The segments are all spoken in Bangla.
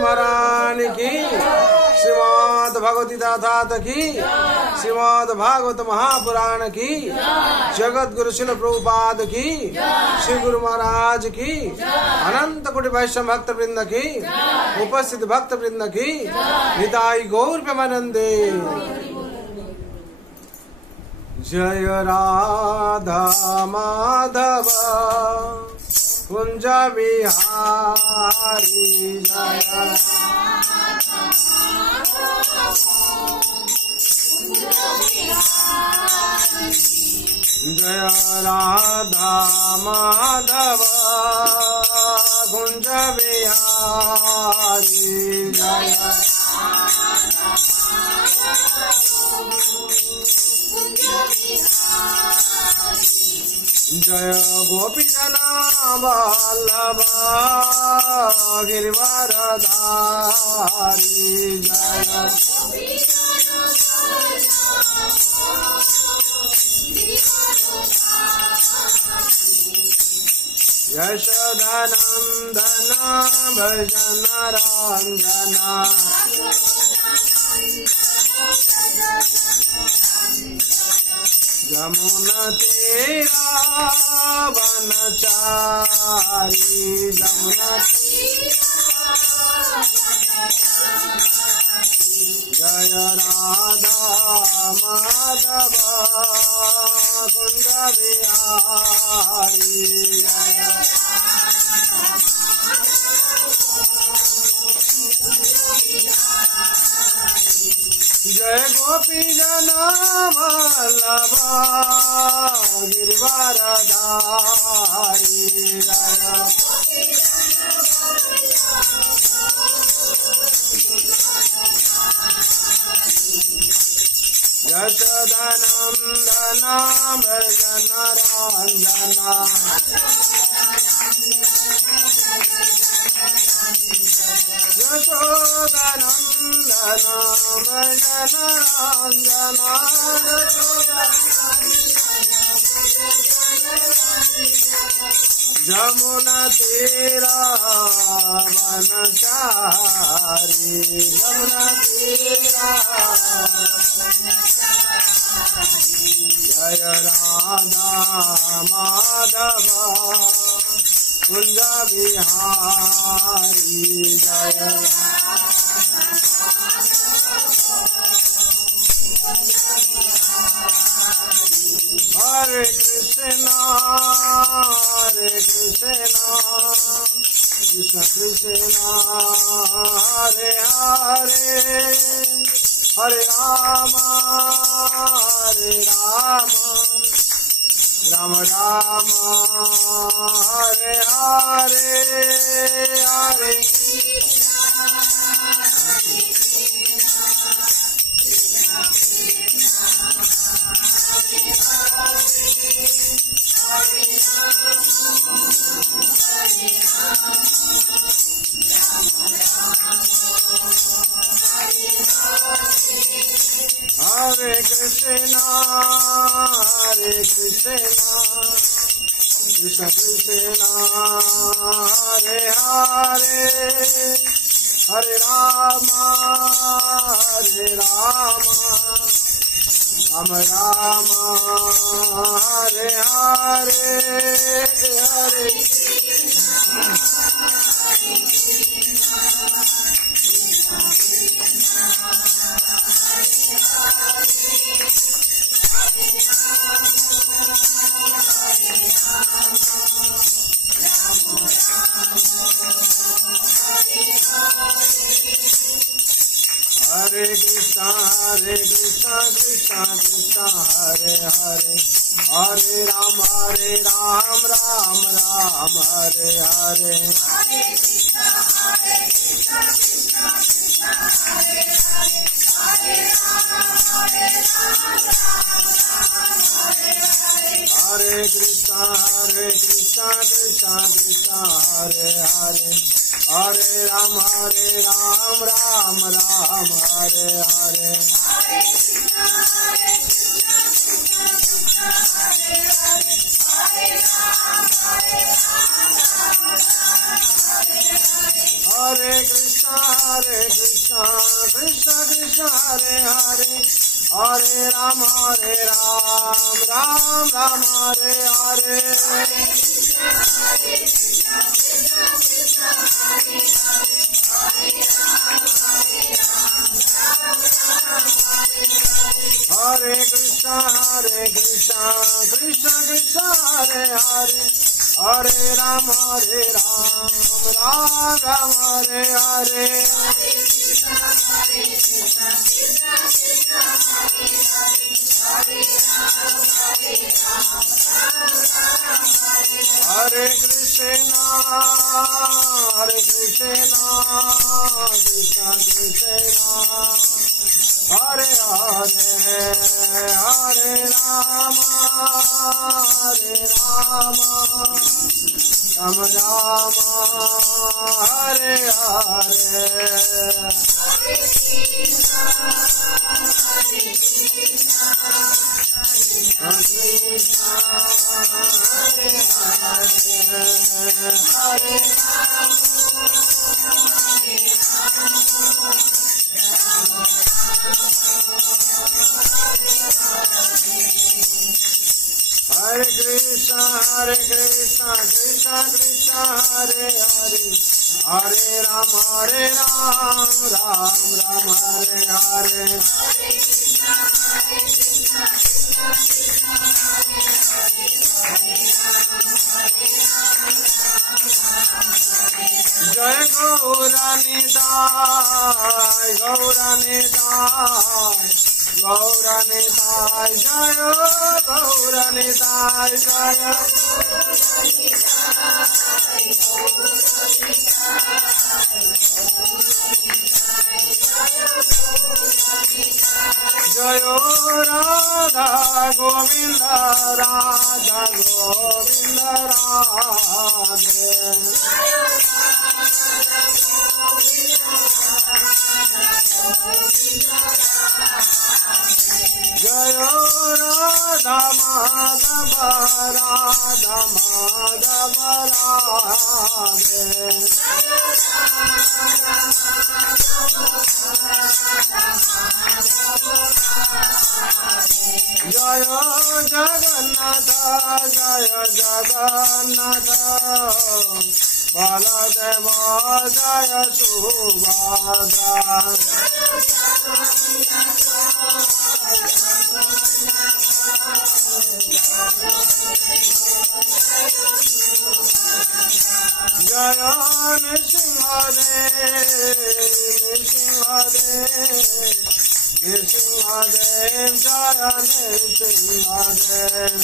महाराज की, श्रीमद् भगवती दाता की, श्रीमद् भागवत महापुराण की, जगत गुरु शिल प्रभुपाद की, श्री गुरु महाराज की, अनंत कोटि वैष्णव भक्त वृंद की, उपस्थित भक्त वृंद की, निताई गौर प्रेमानंदे। जय राधा माधव कुंज बिहारी, जय राधा माधव कुंज बिहारी, जय गोपी जना वल्लभ गिरिवरधारी, यशोदानंदन भजन रंजना, यमुना तेरा वनचारी, यमुना जय राधा माधव कुंज बिहारी, जय गोपी जना वल्लभ गिरिवरधारी, यशोदानंदन भजन रंजना, यशोदानंदन भजन रंजना, यमुना तीरा वनचारी, यमुना तीरा, जय राधा माधव कुंज बिहारी, जय हरे कृष्णा कृष्ण कृष्णा हरे हरे, हरे राम राम राम हरे हरे, हरे हरे कृष्णा कृष्ण कृष्णा हरे हरे, हरे राम राम राम हरे हरे, हरे हरे कृष्णा कृष्णा कृष्णा हरे हरे, हरे राम राम राम हरे हरे, हरे कृष्णा कृष्णा कृष्णा हरे हरे, हरे राम हरे हरे, हरे कृष्णा कृष्णा कृष्णा हरे हरे, हरे राम राम हरे हरे, हरे कृष्णा कृष्णा हरे हरे, हरे राम हरे हरे, हरे कृष्णा कृष्ण हरे हरे हरे राम राम राम हरे हरे हरे कृष्ण कृष्ण कृष्ण हरे हरे हरे राम राम हरे हरे हरे कृष्ण कृष्ण कृष्ण हरे हरे हरे राम राम राम हरे हरे हरे कृष्ण कृष्ण कृष्ण हरे हरे हरे राम राम राम हरे हरे जय गौरानिताय गौरानिताय गौरानिताय जय गौरानिताय जय जय राधा गोविंद राधा गोविंद राधे जय राधा माधव राधे जय जगन्नाथ बलदेव जय सुभद्रा जय नृसिंहदेव जय नृसिंहदेव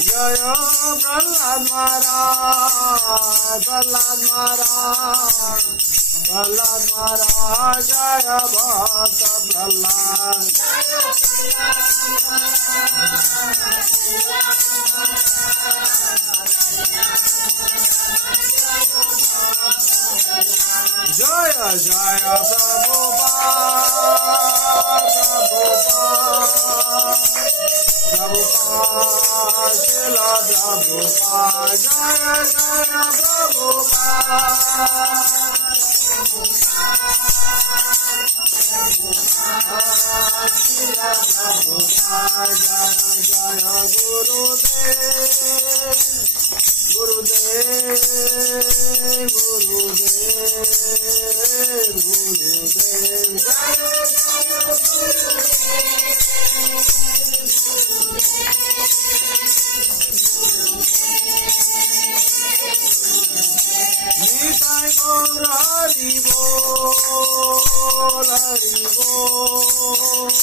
जय प्रहलाद महाराज जय भक्त प्रहलाद जय जय प्रभुपाद शिला प्रभुपाद जय जय प्रभुपाद शिला प्रभुपाद जय जय गुरुदेव निताय गौर हरि बोल हरि बोल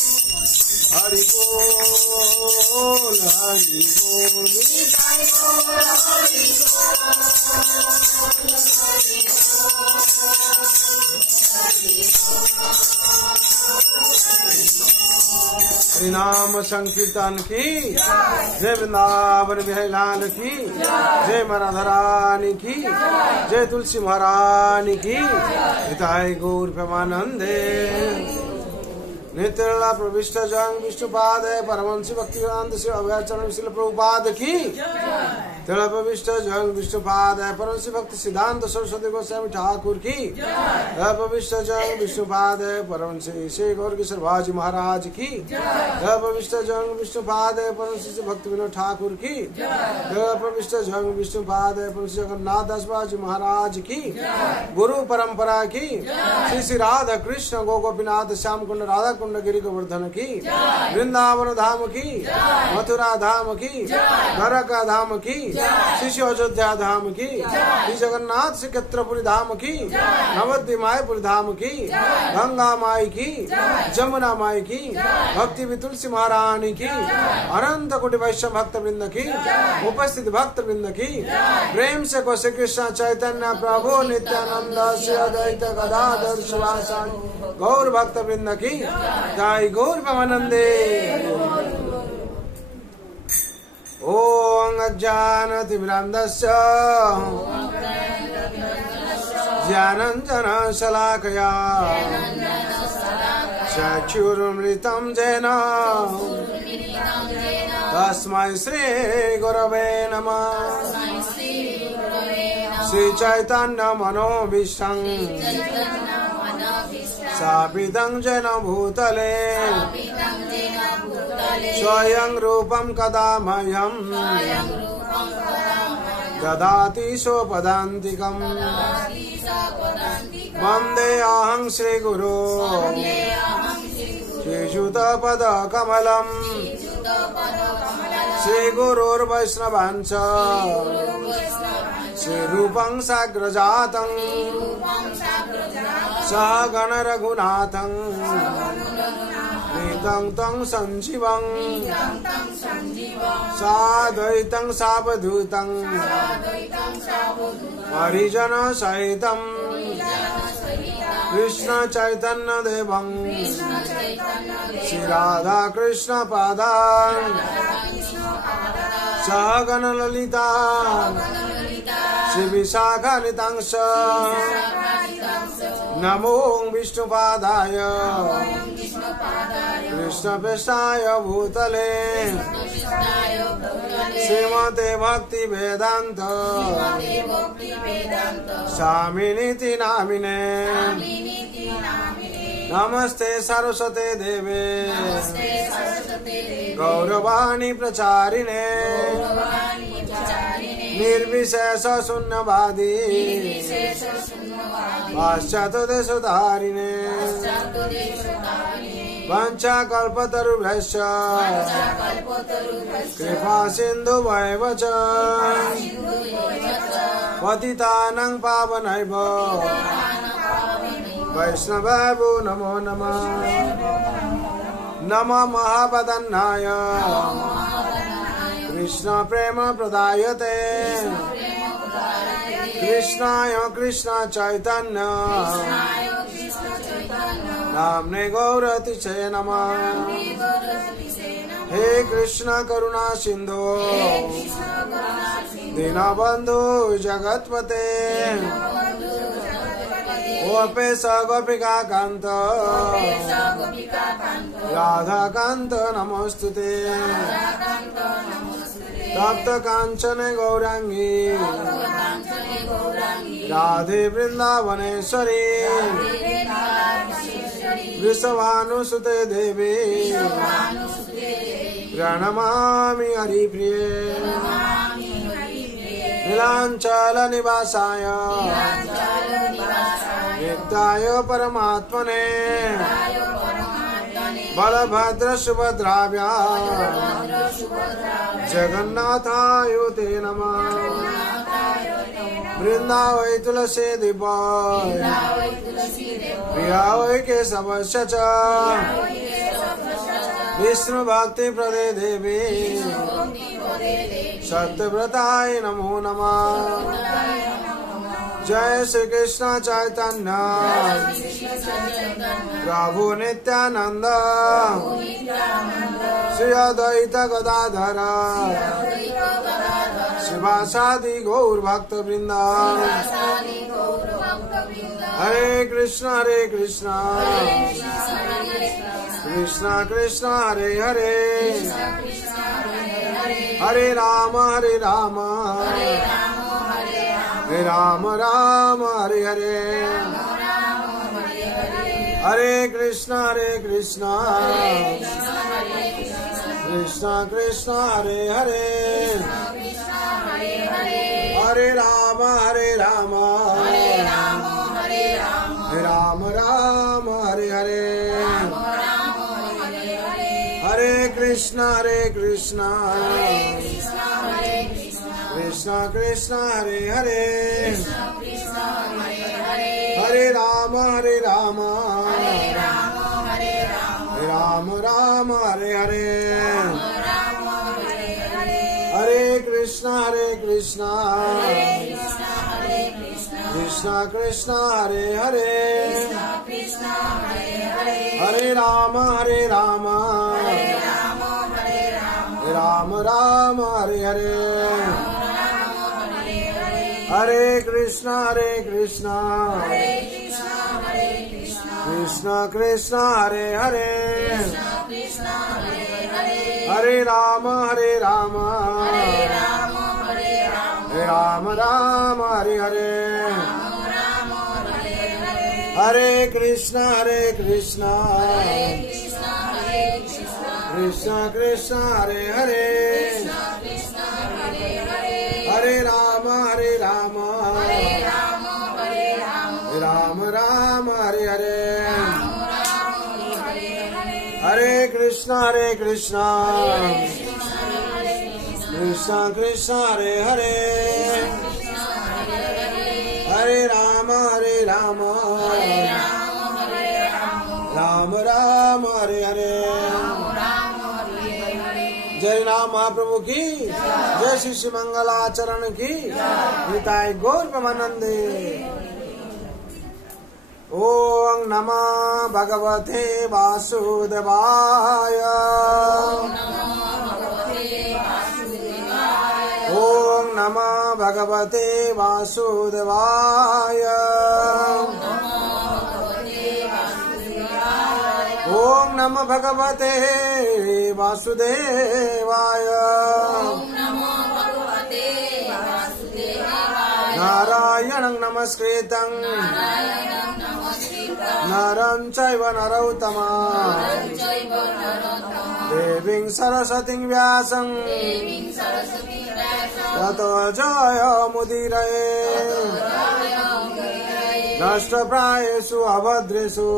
हरि बोल हरि बोल निताय गौर हरि हरिनाम संकीर्तन की जय वृंदावन बिहारी लाल की जय राधा रानी की जय तुलसी महारानी की हिताय गौर प्रेमानंदे नित्यला प्रविष्ट जंग विष्णुपाद परमंश भक्तिवेदांत शिव अभयचरण शिल प्रभुपाद की तेरा प्रविष्ट जंग विष्णुपाद परमंश भक्ति सिद्धांत सरस्वती गोस्वामी ठाकुर की तेरा प्रविष्ट जंग विष्णुपाद परमंश श्री गौर किशोर भाजी महाराज की तेरा प्रविष्ट जंग विष्णुपाद परमंश भक्ति विनोद ठाकुर की तेरा प्रविष्ट जंग विष्णुपाद परमंश जगन्नाथ दास बाजी महाराज की गुरु परंपरा की श्री श्री राधा कृष्ण गोपीनाथ श्याम कुंड राधा कुंड गिरी गोवर्धन की वृंदावन धाम की मथुरा धाम की द्वारका धाम की श्री अयोध्या धाम की श्री जगन्नाथ श्री क्षेत्रपुरी धाम की नवद्वीप मायपुर धाम की गंगा माई की जमुना माई की भक्ति तुलसी महारानी की अनंत कोटि वैष्णव भक्त वृंद की उपस्थित भक्त वृंद की प्रेम से को श्री कृष्ण चैतन्य प्रभु नित्यानंद श्री अद्वैत गदाधर शिवासादि गौर भक्त वृंद की जय गौर प्रेमानंदे। ओम अज्ञानतिमिरान्धस्य ज्ञानाञ्जन शलाकया चक्षुरुन्मिलितं येन तस्मै श्री गुरवे नमः। श्री चैतन्य मनोभीष्टं स्थापितं येन भूतले स्वयं रूपं कदा मह्यं ददाति स्वपदान्तिकम् वन्देऽहं श्रीगुरो श्रीयुतपदकमलम् श्रीगुरोर्वैष्णवांश्च श्रीरूपं साग्रजातं सहगण रघुनाथं नीतं तं संजीवं साद्वैतं सावधूतं हरिजन सहितं कृष्ण चैतन्य देवं श्री राधा कृष्ण पादान् सहगण ललिता श्री विशाखानितांश नमो विष्णुपादाय कृष्णप्रेष्ठाय भूतले श्रीमते भक्ति वेदांत स्वामिनीति नामिने नमस्ते सरस्वते देवे गौरवाणी प्रचारिणे निर्विशेष शून्यवादी पाश्चात्यदेशधारिणे वंशाकल्पतरुभ्यश्च कृपा सिन्धुभ्यैव च पतितानां पावनैभ्यो वैष्णवेभ्यो नमो नमः। नमः महावदन्नाय कृष्ण प्रेम प्रदायते कृष्णाय कृष्ण चैतन्य नाम्ने गौरतिशय नमः। हे कृष्ण करुणा सिंधु दीनबंधु जगत्पते गोपेश गोपिका कांत राधा कांत नमोस्तुते। तप्त कांचन गौरांगी राधे वृंदावनेश्वरी वृषभानुसुते देवी प्रणमामि हरिप्रिये। नीलांचल निवासाय नित्याय परमात्मने बलभद्र सुभद्राभ्या जगन्नाथाय ते नमः। वृंदावै तुलसी दिव्य प्रिया वै केशवस्य च विष्णु भक्ति प्रदे देवी सत्यव्रताय नमो नमः। जय श्री कृष्ण चैतन्य प्रभु नित्यानंद श्री अद्वैत गदाधर शिवासादि गौर भक्त वृंद हरे कृष्णा कृष्णा कृष्णा हरे हरे, हरे राम हरे राम राम हरे हरे, हरे कृष्णा कृष्णा कृष्णा हरे हरे, हरे राम राम हरे हरे, हरे कृष्णा कृष्णा कृष्णा हरे हरे, हरे राम राम हरे हरे, हरे कृष्णा कृष्णा कृष्णा हरे हरे, हरे राम राम हरे हरे, हरे कृष्णा कृष्णा कृष्णा हरे हरे, हरे राम राम हरे हरे, हरे कृष्णा कृष्णा कृष्णा हरे हरे, हरे राम राम हरे हरे, हरे कृष्णा कृष्णा हरे हरे, हरे राम राम हरे हरे, जय राम महाप्रभु की जय, श्री श्री मंगलाचरण की निताय गौर प्रेमानंदे। ओम नमः भगवते वासुदेवाय, ओम नमः भगवते वासुदेवाय, ओम नमः भगवते वासुदेवाय, नारायणं नमस्कृतं नरं चैव नरोत्तमं, देवीं सरस्वतीं व्यासं ततो जयमुदीरये, नष्टप्रायेषु अभद्रेषु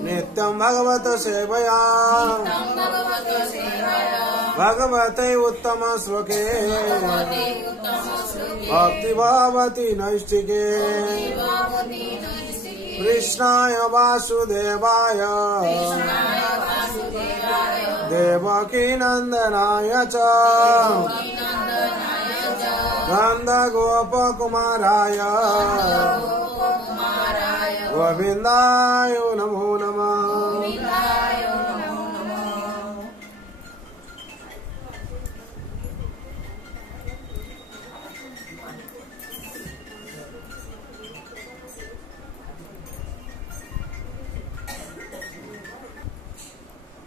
नित्यं भगवत सेवया, भगवते उत्तम श्लोके भक्ति भवति नैष्ठिके, कृष्णाय वासुदेवाय देवकी नंदनाय च नन्दगोपकुमाराय गोविन्दाय नमो नमः।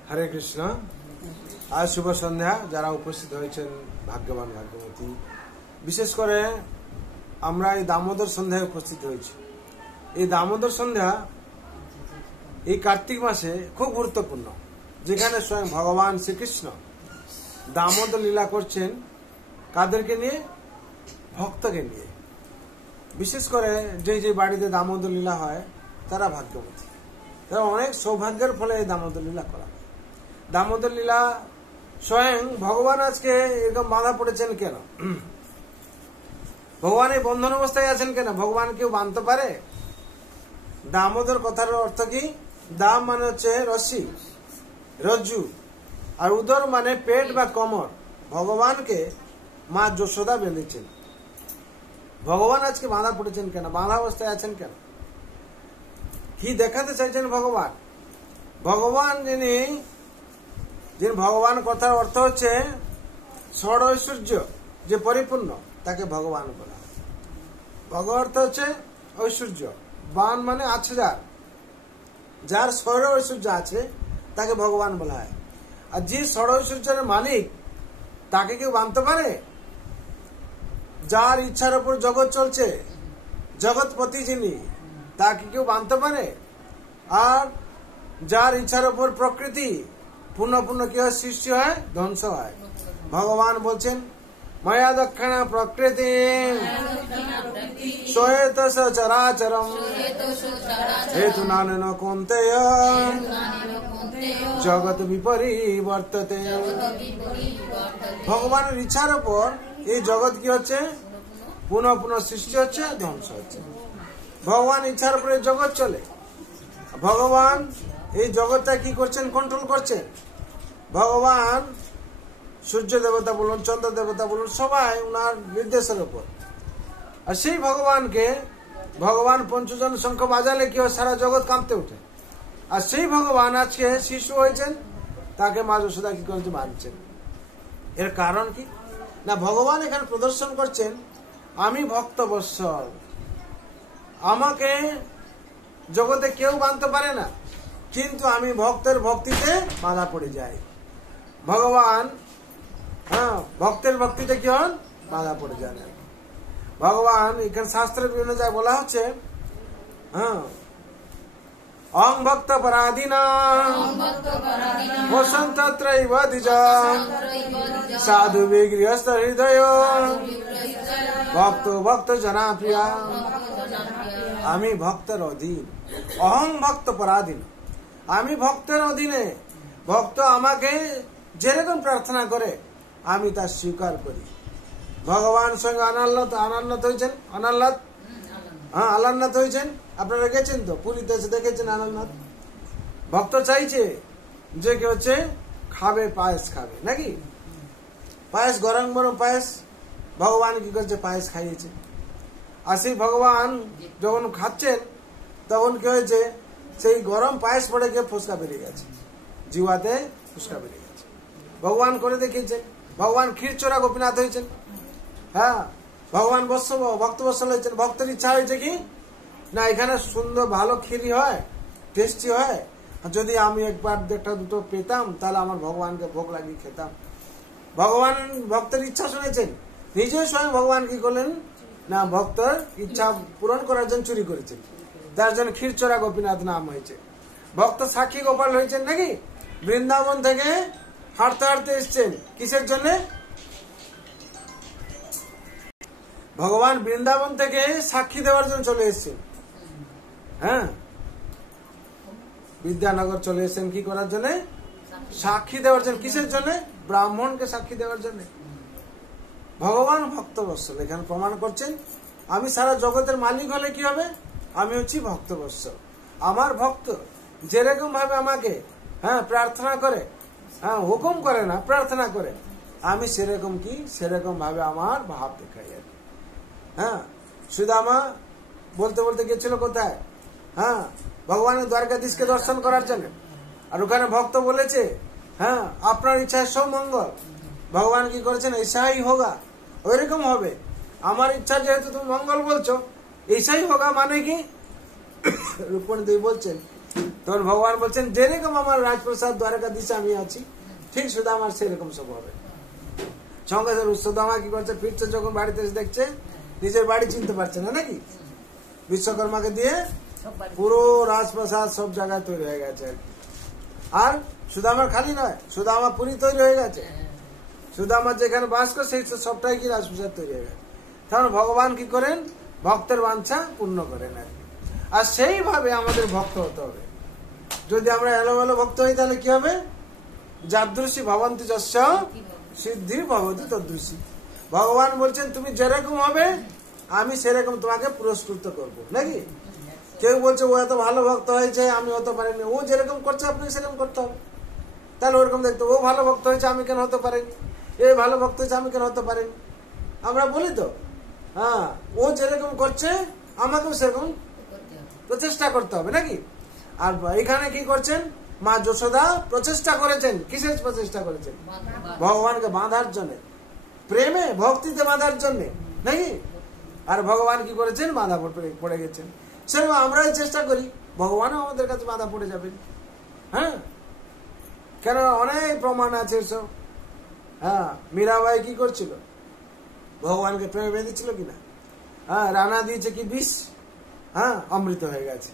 हरे कृष्ण। आज शुभ सन्ध्या যারা উপস্থিত হয়েছেন ভাগ্যবান ভাগ্যবতী, বিশেষ করে আমরা এই দামোদর সন্ধ্যায় উপস্থিত হয়েছি। এই দামোদর সন্ধ্যা এই কার্তিক মাসে খুব গুরুত্বপূর্ণ, যেখানে স্বয়ং ভগবান শ্রীকৃষ্ণ দামোদর লীলা করছেন। কাদেরকে নিয়ে? ভক্তকে নিয়ে। বিশেষ করে যে যে বাড়িতে দামোদর লীলা হয় তারা ভাগ্যবতী, তারা অনেক সৌভাগ্যের ফলে এই দামোদর লীলা করা। দামোদর লীলা স্বয়ং ভগবান আজকে এরকম বাঁধা পড়েছেন কেন? ভগবান এই বন্ধন অবস্থায় আছেন কেন? ভগবান কেউ বাঁধতে পারে? দামোদর কথার অর্থ কি? দাম মানে হচ্ছে রশি, রজ্জু, আর উদর মানে পেট বা কোমর। ভগবানকে মা যশোদা বেঁধেছেন। ভগবান আজকে বাঁধা পড়েছেন কেন? বাঁধা অবস্থায় আছেন কেন? কি দেখাতে চাইছেন ভগবান? ভগবান যিনি ভগবান কথার অর্থ হচ্ছে ষড় ঐশ্বর্য যে পরিপূর্ণ, তাকে ভগবান বলা হয়। ভগ অর্থ হচ্ছে ঐশ্বর্য, বান মানে আছে যার ষড় ঐশ্বর্য আছে তাকে ভগবান বলা হয়। আর যে ষড় ঐশ্বর্যের মালিক তাকে কেউ বানতে পারে? যার ইচ্ছার উপর জগৎ চলছে, জগৎপতি যিনি, তাকে কেউ বানতে পারে? আর যার ইচ্ছার উপর প্রকৃতি পুনঃ পুনঃ কি হয়? সৃষ্টি হয়, ধ্বংস হয়। ভগবান বলছেন মায়া দক্ষিণা প্রকৃতি শ্বেত সচরাচরম হেতু নানেন কৌন্তেয় জগৎ বিপরিবর্ততে। ভগবানের ইচ্ছার উপর এই জগৎ কি হচ্ছে? পুনঃ পুনঃ সৃষ্টি হচ্ছে, ধ্বংস হচ্ছে। ভগবান ইচ্ছার উপরে জগৎ চলে। ভগবান এই জগৎটা কি করছেন? কন্ট্রোল করছেন। ভগবান সূর্য দেবতা বলুন, চন্দ্র দেবতা বলুন, সবাই উনার নির্দেশের উপর। আর সেই ভগবানকে ভগবান পঞ্চজন শঙ্খ বাজালে কি হয়? সারা জগৎ কাঁপতে ওঠে। আর সেই ভগবান আজকে শিশু হয়েছেন, তাকে মা যশোদা কি করেছে? মানছেন। এর কারণ কি না, ভগবান এখানে প্রদর্শন করছেন আমি ভক্ত বৎসল, আমাকে জগতে কেউ মানতে পারে না, কিন্তু আমি ভক্তের ভক্তিতে বাধা পড়ে যাই। ভগবান ভক্তের ভক্তিতে কি হন? বাধা পড়ে যান। ভগবান এখানে শাস্ত্রের বিভিন্ন জায়গায় বলা হচ্ছে অং ভক্ত পরাধীনা বসন্তত্রৈব দ্বিজ সাধু বিগৃহস্থ হৃদয় ভক্ত ভক্ত জনাপ্রিয়া। আমি ভক্তের অধীন, অহং ভক্ত পরাধীন, আমি ভক্তের অধীনে। ভক্ত আমাকে যেরকম প্রার্থনা করে আমি তা স্বীকার করি। ভগবান সঙ্গে আনাল্লাত হয়েছেন, আলান্নাথ হয়েছেন। আপনারা গেছেন তো, পুরীতে এসে দেখেছেন আনাল্লাথ। ভক্ত চাইছে যে কি হচ্ছে? খাবে, পায়েস খাবে নাকি? পায়েস, গরম গরম পায়েস। ভগবান কি করছে? পায়েস খাইয়েছে। আর সেই ভগবান যখন খাচ্ছেন তখন কি হয়েছে? সেই গরম পায়েস পড়ে গিয়ে ফুসকা বেরিয়ে গেছে, জিওয়াতে ফুসকা বেরিয়ে গেছে। ভগবান করে দেখিয়েছেন। ভগবান ক্ষীরচোরা গোপীনাথ হয়েছেন। হ্যাঁ, ভগবান ভক্ত বৎসল হয়েছেন। ভক্তের ইচ্ছা হয়েছে কি না এখানে সুন্দর ভালো ক্ষীরি হয়, টেস্টি হয়, যদি আমি একবার একটা দুটো পেতাম তাহলে আমার ভগবানকে ভোগ লাগিয়ে খেতাম। ভগবান ভক্তের ইচ্ছা শুনেছেন, নিজে স্বয়ং ভগবান কি করলেন না ভক্তের ইচ্ছা পূরণ করার জন্য চুরি করেছেন, তার জন্য ক্ষীরচোরা গোপীনাথ নাম হয়েছে। ভক্ত সাক্ষী গোপাল হয়েছেন নাকি? বৃন্দাবন থেকে হাঁটতে হাঁটতে এসছেন কিসের জন্য? ভগবান বৃন্দাবন থেকে সাক্ষী দেওয়ার জন্য চলে এসছেন। হ্যাঁ, বিদ্যানগর চলে এসেছেন কি করার জন্য? সাক্ষী দেওয়ার জন্য। কিসের জন্য? ব্রাহ্মণকে সাক্ষী দেওয়ার জন্য। ভগবান ভক্ত বৎসল এখানে প্রমাণ করছেন আমি সারা জগতের মালিক হলে কি হবে? আমি হচ্ছি ভক্ত বৎসল। আমার ভক্ত যেরকম ভাবে আমাকে প্রার্থনা করে, হুকুম করে না, প্রার্থনা করে, আমি সেরকম কি সেরকম ভাবে আমার ভাব দেখাই আর কি। সুদামা বলতে বলতে গেছিল কোথায়? ভগবানের দ্বারকাধীশকে দর্শন করার জন্য। আর ওখানে ভক্ত বলেছে আপনার ইচ্ছায় সব মঙ্গল। ভগবান কি করেছেন? ऐसाই হোগা, ওইরকম হবে। আমার ইচ্ছা যেহেতু তুমি মঙ্গল বলছো, ऐसाই হোগা মানে কি? রূপমণি দেবী বলছেন, তখন ভগবান বলছেন যেরকম আমার রাজপ্রসাদ দ্বারকাধীশে আমি আছি ঠিক সুদামার সেরকম সব হবে। সঙ্গে সুদামা কি করছে? ফিরছে যখন বাড়িতে এসে দেখছে নিজের বাড়ি চিনতে পারছে না নাকি? বিশ্বকর্মাকে দিয়ে পুরো রাজপ্রসাদ সব জায়গায় তৈরি হয়ে গেছে। আর সুদামার খালি নয়, সুদামা পুরী তৈরি হয়ে গেছে। সুদামার যেখানে বাস করে সেই সবটাই কি রাজপ্রসাদ তৈরি হয়ে গেছে। কারণ ভগবান কি করেন? ভক্তের বাঞ্ছা পূর্ণ করেন আর কি। আর সেইভাবে আমাদের ভক্ত হতে হবে। যদি আমরা এলোমেলো ভক্ত হই তাহলে কি হবে? যাদৃশী ভবন্তি যস্য সিদ্ধি ভবতি তদৃশী। ভগবান বলছেন তুমি যেরকম হবে আমি সেরকম তোমাকে পুরস্কৃত করবো নাকি? কেউ বলছে ও এত ভালো ভক্ত হয়েছে আমি হতে পারিনি, ও যেরকম করছে আপনি সেরকম করতে হবে। তাহলে ওরকম দেখতে, ও ভালো ভক্ত হয়েছে আমি কেন হতে পারিনি, এ ভালো ভক্ত হয়েছে আমি কেন হতে পারিনি। আমরা বলি তো ও যেরকম করছে আমাকেও সেরকম প্রচেষ্টা করতে হবে নাকি? আর এখানে কি করছেন? মা যশোদা প্রচেষ্টা করেছেন। কিসের প্রচেষ্টা করেছেন? ভগবানকে বাঁধার জন্য, প্রেমে ভক্তিতে বাঁধার জন্য নাকি? আর ভগবান কি করেছেন? বাঁধা পড়ে গেছেন। সেরকম আমরাই চেষ্টা করি, ভগবানও আমাদের কাছে বাঁধা পড়ে যাবেন। হ্যাঁ, কেন অনেক প্রমাণ আছে সব। হ্যাঁ, মীরাবাই কি করছিল? ভগবানকে প্রেমে বেঁধেছিল কিনা? হ্যাঁ, রানা দিয়েছে কি বিষ? হ্যাঁ, অমৃত হয়ে গেছে।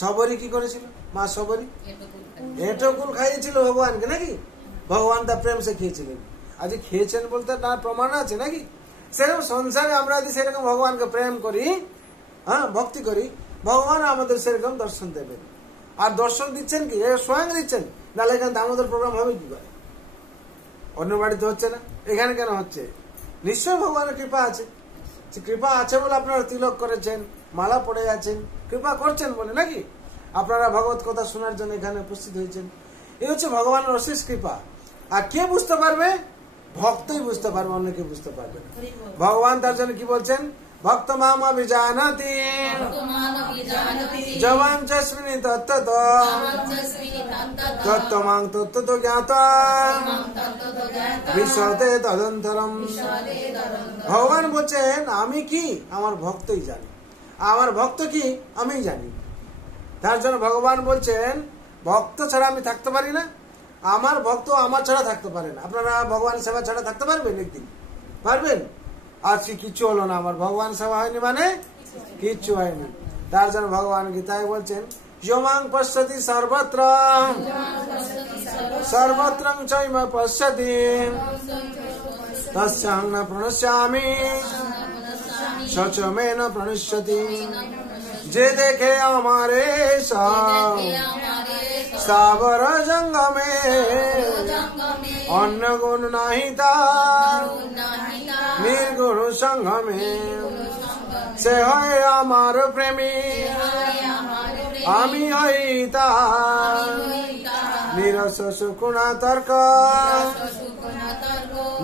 সবরী কি করেছিল? মা সবরী এটুকুল খাইয়েছিল ভগবানকে নাকি? ভগবান তার প্রেম সে খেয়েছিলেন। আজ খেয়েছেন বলতে তার প্রমাণ আছে নাকি? সেরকম সংসারে আমরা যদি সেরকম ভগবানকে প্রেম করি, হ্যাঁ, ভক্তি করি, ভগবান আমাদের সেরকম দর্শন দেবেন। আর দর্শন দিচ্ছেন কি? স্বয়ং দিচ্ছেন। নাহলে এখানে দামোদর প্রোগ্রাম হবে কি করে? অন্য বাড়িতে হচ্ছে না, এখানে কেন হচ্ছে? নিশ্চয় ভগবানের কৃপা আছে। কৃপা আছে বলে আপনারা তিলক করেছেন, মালা পড়ে আছেন, কৃপা করছেন বলে নাকি আপনারা ভগবত কথা শোনার জন্য এখানে উপস্থিত হয়েছেন। এই হচ্ছে ভগবানের অশেষ কৃপা। আর কে বুঝতে পারবে? ভক্তই বুঝতে পারবে, অন্য কেউ বুঝতে পারবে না। ভগবান তার জন্য কি বলছেন? ভক্ত মাম অভিজানাতি জবান চ শ্রীনি তত্ত্বত তত্ত্বমাং তত্ত্বত জ্ঞাতা বিশদে তদন্তরম। ভগবান বলছেন আমি কি? আমার ভক্তই জানি। আমার ভক্ত কি? আমি জানি। তার জন্য ভগবান বলছেন ভক্ত ছাড়া আমি থাকতে পারি না, আমার ভক্ত আমার ছাড়া থাকতে পারে না। আপনারা ভগবান সেবা ছাড়া থাকতে পারবেন? একদিন পারবেন? আজকে কিচ্ছু হলো না, আমার ভগবান সেবা হয়নি মানে কিচ্ছু হয়নি। তার জন্য ভগবান গীতায় বলছেন যমাং পশ্যতি সর্বত্র সর্বত্রং চৈম পশ্যতি তস্যাং ন প্রণশ্যামি সচ মে ন প্রণশ্যতি। যে দেখে আমারে সাবর জঙ্গমে অন্য গুণ নাহি তার নির্গুণ সঙ্গমে সে হয় আমার প্রেমী আমি হই তার নিরস সুকুণা তর্ক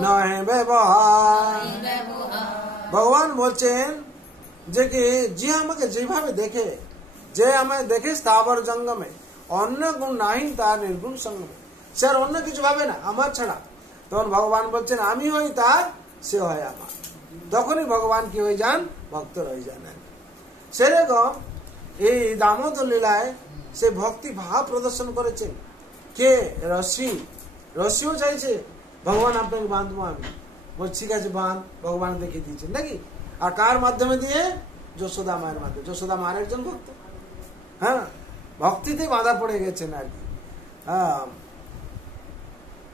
নহে ব্যবহার। ভগবান বলছেন যে কি যে আমাকে যেভাবে দেখে, যে আমায় দেখে স্থাবর জঙ্গমে অন্য গুণ নাহি তার নির্গুণ সঙ্গমে, সে আর অন্য কিছু ভাবে না আমার ছাড়া। তখন ভগবান বলছেন আমি হই তার, সে হয় আমার। তখনই ভগবান কি হয়ে যান? ভক্ত হয়ে যান। সেরকম এই দামোদর লীলায় সে ভক্তি ভাব প্রদর্শন করেছেন। কে? রশি। রশিও চাইছে ভগবান আপনাকে বাঁধবো আমি। বল ঠিক আছে বাঁধ, ভগবান দেখিয়ে দিয়েছেন নাকি? আর কার মাধ্যমে দিয়ে? যশোদা মায়ের মাধ্যমে। যশোদা মায়ের একজন ভক্ত। হ্যাঁ, ভক্তিতে বাঁধা পড়ে গেছেন আর কি।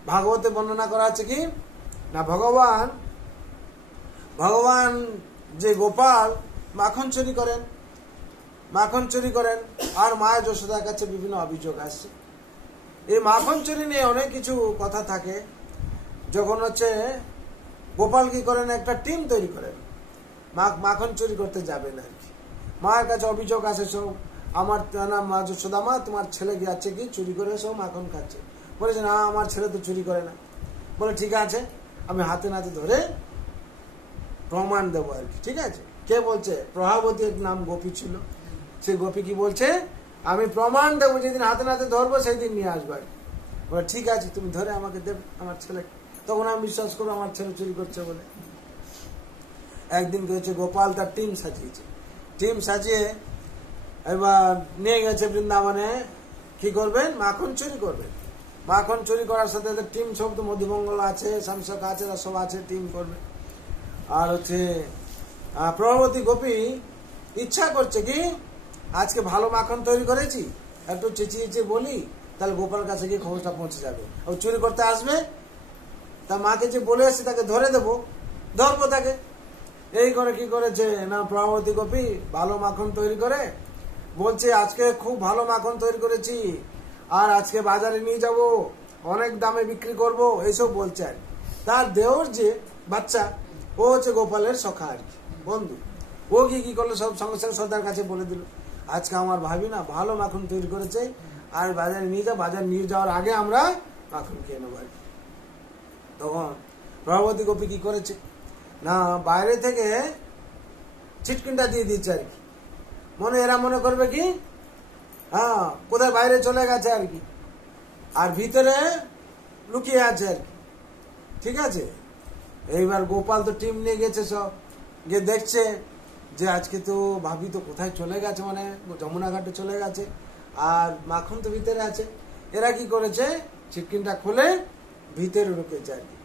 ভাগবতে বর্ণনা করা আছে কি না, ভগবান যে গোপাল মাখন চুরি করেন, আর মায়ের যশোদার কাছে বিভিন্ন অভিযোগ আসছে। এই মাখন চুরি নিয়ে অনেক কিছু কথা থাকে। যখন হচ্ছে গোপাল কি করেন, একটা টিম তৈরি করেন, মাখন চুরি করতে যাবেন আর কি। মায়ের কাছে অভিযোগ আসে সব, আমার নাম মা যশোদা মা, তোমার ছেলে যাচ্ছে কি চুরি করে সব মাখন খাচ্ছে। বলেছে না আমার ছেলে তো চুরি করে না। বলে ঠিক আছে আমি হাতে নাতে ধরে প্রমাণ দেবো আর কি। ঠিক আছে, কে বলছে? প্রভাবতী এক নাম গোপী ছিল। সেই গোপী কি বলছে, আমি প্রমাণ দেবো, যেদিন হাতে নাতে ধরবো সেই দিন নিয়ে আসবো। বলে ঠিক আছে তুমি ধরে আমাকে দেবে আমার ছেলে, তখন আমি বিশ্বাস করবো আমার ছেলে চুরি করছে বলে। একদিন কি হচ্ছে, গোপাল তার টিম সাজিয়ে এবার নিয়ে গেছে বৃন্দাবনে। কি করবেন? মাখন চুরি করবেন। মাখন চুরি করার সাথে টিম সব তো মধুমঙ্গল আছে, শামসক আছে, সব আছে, টিম করবে। আর হচ্ছে প্রভাবতী গোপী ইচ্ছা করছে কি আজকে ভালো মাখন তৈরি করেছি, একটু চেঁচিয়ে বলি, তাহলে গোপাল কাছে গিয়ে খবরটা পৌঁছে যাবে। ও চুরি করতে আসবে, তার মাকে যে বলে আসছে তাকে ধরবো তাকে। এই করে কি করেছে না, প্রভাবতী গোপী ভালো মাখন তৈরি করে বলছে আজকে খুব ভালো মাখন তৈরি করেছি, আর আজকে বাজারে নিয়ে যাব, অনেক দামে বিক্রি করব, এইসব বলছে। আর তার দেওর যে বাচ্চা, ও হচ্ছে গোপালের সখা আর কি, বন্ধু। ও কি করলো, সব সঙ্গে সঙ্গে সর্দার কাছে বলে দিল আজকে আমার ভাবি না ভালো মাখন তৈরি করেছে, আর বাজারে নিয়ে যাও, বাজার নিয়ে যাওয়ার আগে আমরা মাখন খেয়ে নেবো আর কি। তখন প্রভাবতী গোপী কি করেছে না, বাইরে থেকে ছিটকিনটা দিয়ে দিচ্ছে আর কি। এরা মনে করবে কি হ্যাঁ কোথায় বাইরে চলে গেছে আর কি, আর ভিতরে লুকিয়ে আছে আর কি। ঠিক আছে, এইবার গোপাল তো টিম নিয়ে গেছে, সব গিয়ে দেখছে যে আজকে তো ভাবি তো কোথায় চলে গেছে, মানে যমুনা ঘাটে চলে গেছে, আর মাখন তো ভিতরে আছে। এরা কি করেছে, ছিটকিনটা খুলে ভিতরে ঢুকেছে আর কি।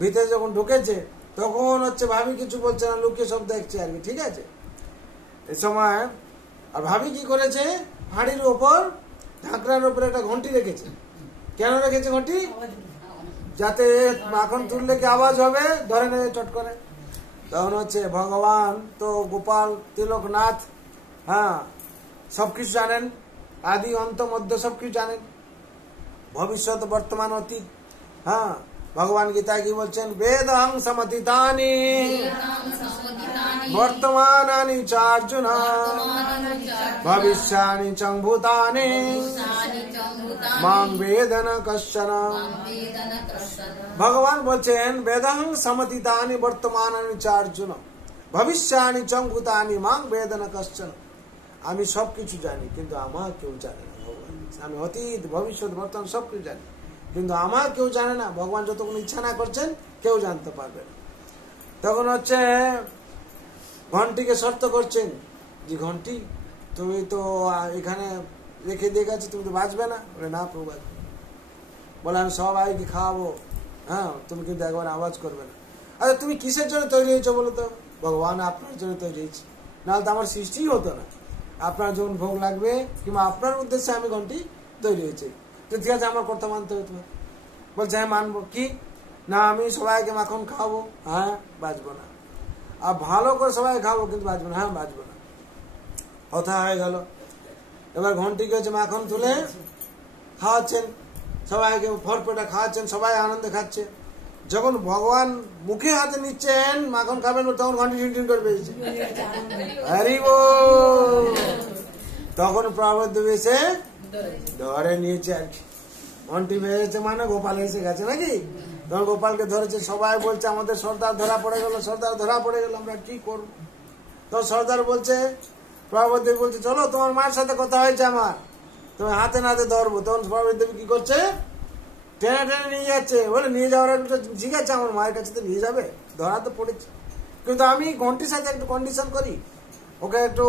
ভিতরে যখন ঢুকেছে তখন হচ্ছে ভাবি কিছু বলছে না, লুকিয়ে সব দেখছে আর কি, ঠিক আছে। এই সময় আর ভাবি কি করেছে, হাঁড়ির ওপর ঢাকনার উপরে একটা ঘন্টি রেখেছে। কেন রেখেছে ঘন্টি? যাতে মাখন তুললে কি আওয়াজ হবে, ধরে নেবে চট করে। তখন হচ্ছে ভগবান তো গোপাল তিলকনাথ, হ্যাঁ, সবকিছু জানেন, আদি অন্ত মধ্য সবকিছু জানেন, ভবিষ্যৎ বর্তমান অতীত। হ্যাঁ, ভগবান গীতায় কি বলছেন, বেদং সমতিতানি বর্তমানানি চার্জুন ভবিষ্যানি চ ভূতানি মাং বেদন কশ্চন। ভগবান বলছেন বেদং সমতিতানি বর্তমানানি চার্জুন ভবিষ্যানি চ ভূতানি মাং বেদন কশ্চন। আমি সবকিছু জানি কিন্তু আমার কেউ জানে না। ভগবান, আমি অতীত ভবিষ্যৎ বর্তমান সবকিছু জানি কিন্তু আমার কেউ জানে না। ভগবান যতক্ষণ ইচ্ছা না করছেন কেউ জানতে পারবে না। তখন হচ্ছে ঘন্টিকে শর্ত করছেন যে ঘন্টি তুমি তো এখানে রেখে দিয়ে গেছে, তুমি তো বাঁচবে না। বলে না প্রভু বাঁচবে। বলে আমি সবাইকে খাওয়াবো, হ্যাঁ, তুমি কিন্তু একবার আওয়াজ করবে না। আচ্ছা তুমি কিসের জন্য তৈরি হয়েছো বলো তো? ভগবান আপনার জন্য তৈরি হয়েছি, নাহলে তো আমার সৃষ্টিই হতো না। আপনার যখন ভোগ লাগবে কিংবা আপনার উদ্দেশ্যে আমি ঘন্টি তৈরি হয়েছি, তো ঠিক আছে আমার কথা মানতে হবে তোমার। বলছে হ্যাঁ মানবো। কি না আমি সবাইকে মাখন খাওয়াবো, হ্যাঁ বাঁচবো না। আর ভালো করে সবাই খাবো কিন্তু বাঁচবো না, হ্যাঁ বাঁচবো না। কথা হয়ে গেল। এবার ঘন্টিকে হচ্ছে মাখন তুলে খাওয়াচ্ছেন, সবাইকে ফরপেটা খাওয়াচ্ছেন, সবাই আনন্দে খাচ্ছে। যখন ভগবান মুখে হাতে নিচ্ছেন মাখন খাবেন, তখন ঘন্টি টিন করে পেয়েছে, হরি বল। তখন প্রবদ্ধ এসে ধরে নিয়েছে আর কি। ঘন্টি বেজেছে মানে গোপাল এসে গেছে নাকি। তখন গোপালকে ধরেছে, সবাই বলছে আমাদের সর্দার ধরা পড়ে গেল, সর্দার ধরা পড়ে গেল, আমরা কি করবো? তখন সর্দার বলছে, প্রবদ্ধ বলছে চলো তোমার মায়ের সাথে কথা হয়েছে আমার, তুমি হাতে নাতে ধরবো। তখন প্রবদ্ধ কি করছে, টেনে টেনে নিয়ে যাচ্ছে। বলে নিয়ে যাওয়ার একটা ঠিক আছে, আমার মায়ের কাছে তো নিয়ে যাবে, ধরা তো পড়েছে, কিন্তু আমি ঘন্টির সাথে একটু কন্ডিশন করি, ওকে একটু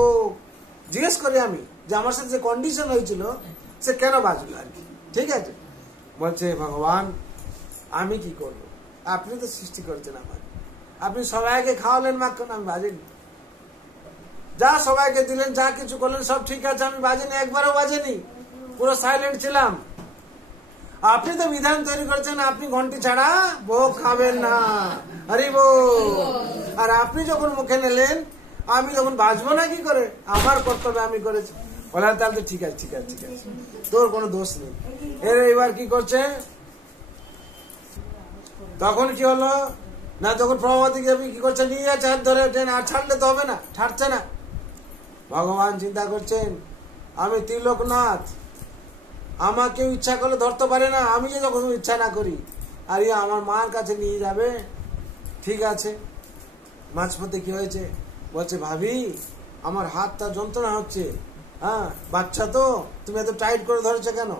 জিজ্ঞেস করি আমি যে আমার সাথে যে কন্ডিশন হয়েছিল সে কেন বাঁচলো আর কি, ঠিক আছে। বলছে ভগবান আমি কি করবো, আপনি তো সৃষ্টি করেছেন আমার, আপনি সবাইকে খাওয়ালেন মাখন, আমি বাজেনি, যা সবাইকে দিলেন, যা কিছু করলেন সব ঠিক আছে, আমি বাজেনি, একবারও বাজেনি, পুরো সাইলেন্ট ছিলাম। আপনি তো বিধান তৈরি করেছেন আপনি ঘন্টি ছাড়া ভোগ খাবেন না, হরি বল। আর আপনি যখন মুখে নিলেন আমি যখন বাঁচবো না কি করে, আমার কর্তব্য আমি করেছি। বলে তাহলে তো ঠিক আছে ঠিক আছে ঠিক আছে, তোর কোনো দোষ নেই। এবার কি করছে, তখন কি হলো না, তখন প্রভাবতী কি করছে, নিয়ে যাচ্ছে হাত ধরে, আর ছাড়লে তো হবে না, ছাড়ছে না। ভগবান চিন্তা করছেন আমি তিলকনাথ, আমাকে ইচ্ছা করলে ধরতে পারে না, আমি যে যখন ইচ্ছা না করি, আর ইয়ে আমার মার কাছে নিয়ে যাবে, ঠিক আছে। মাঝপথে কি হয়েছে, বলছে ভাবি আমার হাতটা যন্ত্রণা হচ্ছে, হ্যাঁ বাচ্চা তো তুমি এত টাইট করে ধরেছো কেন,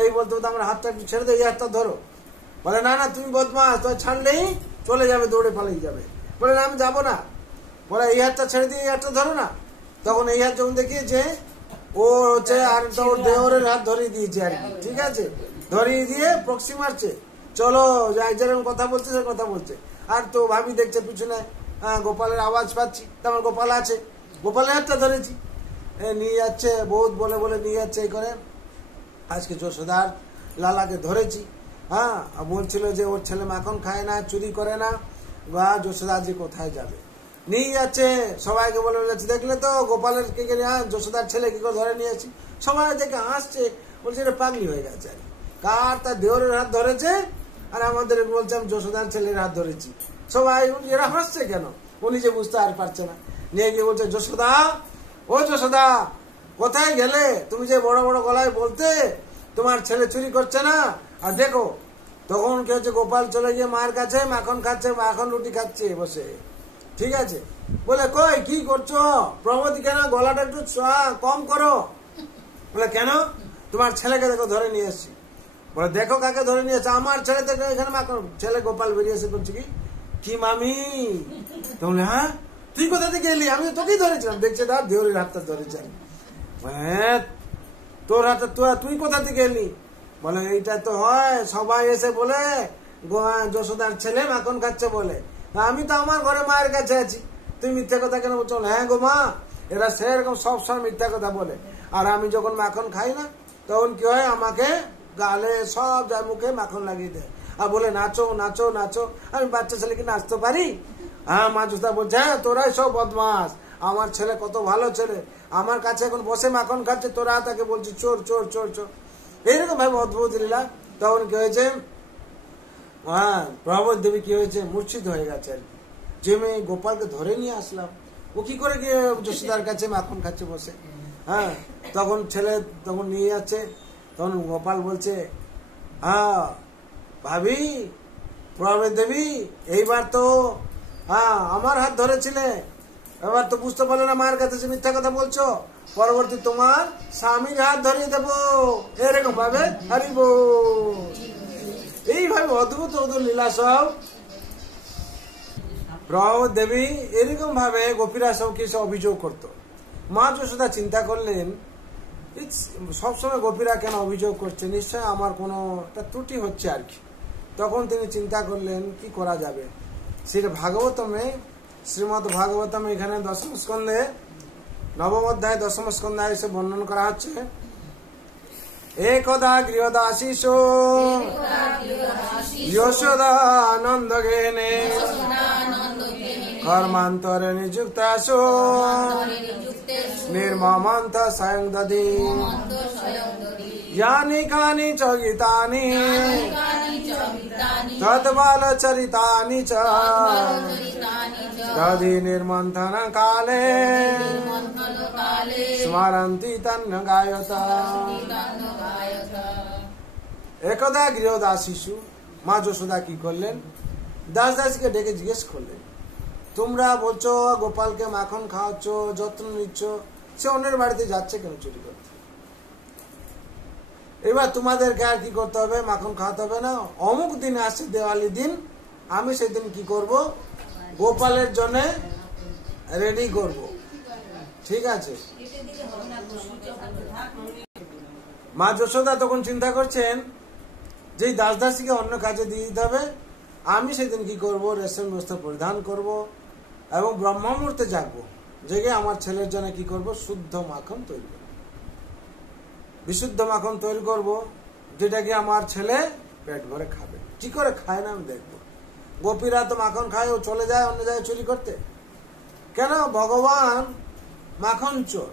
এই বলতে বলতে আমার হাতটা একটু ছেড়ে দে, এই হাতটা ধরো। বলে না না তুমি বদমাস, তো ছাড়লেই চলে যাবে, দৌড়ে পালিয়ে যাবে। বলে না আমি যাবো না। বলে এই হাতটা ছেড়ে দিয়ে এই হাতটা ধরো না। তখন এই হাত যখন দেখিয়েছে ও হচ্ছে আর ওর দেওরের হাত ধরিয়ে দিয়েছে আর কি, ঠিক আছে, ধরিয়ে দিয়ে প্রক্সি মারছে, চলো যাই, যেরকম কথা বলছে সে কথা বলছে। আর তো ভাবি দেখছে পিছনে গোপালের আওয়াজ পাচ্ছি, তেমন গোপাল আছে, গোপালের হাতটা ধরেছি, নিয়ে যাচ্ছে, বহুত বলে বলে নিয়ে যাচ্ছে। এই করে আজকে যশোদার লালাকে ধরেছি, হ্যাঁ বলছিল যে ওর ছেলে মাখন খায় না, চুরি করে না, বা যশোদা যে কোথায় যাবে, নিয়ে যাচ্ছে সবাইকে বলে যাচ্ছে, দেখলে তো গোপালের কে যশোদার ছেলে কি করে ধরে নিয়ে আসছি। সবাই দেখে হাসছে, বলছে এটা পাগলি হয়ে গেছে আর কার, তার দেওরের হাত ধরেছে আর আমাদের বলছে আমি যশোদার ছেলের হাত ধরেছি। সবাই এরা হাসছে কেন, উনি যে বুঝতে আর পারছে না। নিয়ে গিয়ে বলছে যশোদা, ও যশোদা কোথায় গেলে, তুমি যে বড় বড় গলায় বলতে তোমার ছেলে চুরি করছে না, আর দেখো। তখন কি হচ্ছে, গোপাল চলে গিয়ে মায়ের কাছে মাখন খাচ্ছে, মাখন রুটি খাচ্ছে বসে, ঠিক আছে। বলে কই কি করছো প্রমতি, কেন গলাটা একটু কম করো। বলে কেন, তোমার ছেলেকে দেখো ধরে নিয়ে এসছি। বলে দেখো কাকে ধরে নিয়ে এসছে, আমার ছেলে থেকে এখানে মাখন। ছেলে গোপাল বেরিয়ে এসে করছে কি মামি, তাহলে হ্যাঁ তুই কোথা থেকে এলি? আমি তোকেই ধরেছিলাম। দেখছে তার দেওরের হাতটা ধরেছেন। তোর হাতে তুই কোথা থেকে এলি? বলে এইটা তো হয়, সবাই এসে বলে যশোদার ছেলে মাখন খাচ্ছে বলে। আমি তো আমার ঘরে মায়ের কাছে আছি, তুই মিথ্যা কথা কেন বলছো? হ্যাঁ গো মা, এরা সেরকম সবসময় মিথ্যা কথা বলে। আর আমি যখন মাখন খাই না তখন কি হয়, আমাকে গালে সব যা মুখে মাখন লাগিয়ে দেয় আর বলে নাচো নাচো নাচো। আমি বাচ্চা ছেলে কি নাচতে পারি? হ্যাঁ মা জোসা বলছে, হ্যাঁ তোরাই সব বদমাস, আমার ছেলে কত ভালো ছেলে, আমার কাছে এখন বসে মাখন খাচ্ছে, তোরা তাকে বলছি চোর চোর চোর চোর। এইরকম ভাবে অদ্ভুত লীলা। তখন কি হয়েছে, হ্যাঁ প্রভাবত দেবী কি হয়েছে, মূর্ছিত হয়ে গেছে। যে মেয়ে গোপালকে ধরে নিয়ে আসলাম, ও কি করে গিয়ে যশোদার কাছে মাখন খাচ্ছে বসে। হ্যাঁ তখন ছেলে তখন নিয়ে যাচ্ছে, তখন গোপাল বলছে, হ্যাঁ ভাবি প্রভাবত দেবী, এইবার তো হ্যাঁ আমার হাত ধরেছিলে, এবার তো বুঝতে পারলো না মায়ের কাছে মিথ্যা কথা বলছো, পরবর্তী তোমার স্বামীর হাত ধরিয়ে দেবো, এরকম ভাবে হারিব। এইভাবে অদ্ভুত অদ্ভুত লীলা সব প্রভাবত দেবী এরকম ভাবে গোপীরা সবকে অভিযোগ করত। মা যশোদা চিন্তা করলেন সবসময় গোপীরা কেন অভিযোগ করছে, নিশ্চয় আমার কোনো একটা ত্রুটি হচ্ছে আর কি। তখন তিনি চিন্তা করলেন কি করা যাবে। সেটা ভাগবতমে, শ্রীমদ ভাগবতম এখানে দশম স্কন্ধে নবম অধ্যায় দশম স্কন্ধায় এসে বর্ণন করা হচ্ছে, একদা গৃহদাসীষ যশোদা আনন্দ গেনে কর্মান্তরে নিযুক্তাসো নির্মমন্ত স্বয়ং দধি यानि कानि च गीतानि तद्बालचरितानि च दधि निर्मन्थन काले स्मरन्ति तन्न गायता। একদা গৃহদাসীষু, মা যশোদা কি করলেন, দাস দাসীকে ডেকে জিজ্ঞেস করলেন, তোমরা বলছো গোপালকে মাখন খাওয়াচ্ছ, যত্ন নিচ্ছ, সে অন্যের বাড়িতে যাচ্ছে কেন চুরি করতে? এবার তোমাদেরকে আর কি করতে হবে, মাখন খাওয়াতে হবে না। অমুক দিন আসছে দেওয়ালি দিন, আমি সেদিন কি করব, গোপালের জন্য রেডি করব, ঠিক আছে? মা যশোদা তখন চিন্তা করছেন যে দাস দাসীকে অন্য কাজে দিয়ে দিতে হবে, আমি সেদিন কি করব, রেশম বস্ত্র পরিধান করব এবং ব্রহ্ম মুহূর্তে জাগবো, জেগে আমার ছেলের জন্য কি করব, শুদ্ধ মাখন তৈরি করব, বিশুদ্ধ মাখন তৈরি করব, যেটাকে আমার ছেলে পেট ভরে খাবে। কি করে খায় না আমি দেখবো। গোপীরা তো মাখন খায়, ও চলে যায় অন্য জায়গায় চুরি করতে। কেন? ভগবান মাখন চোর,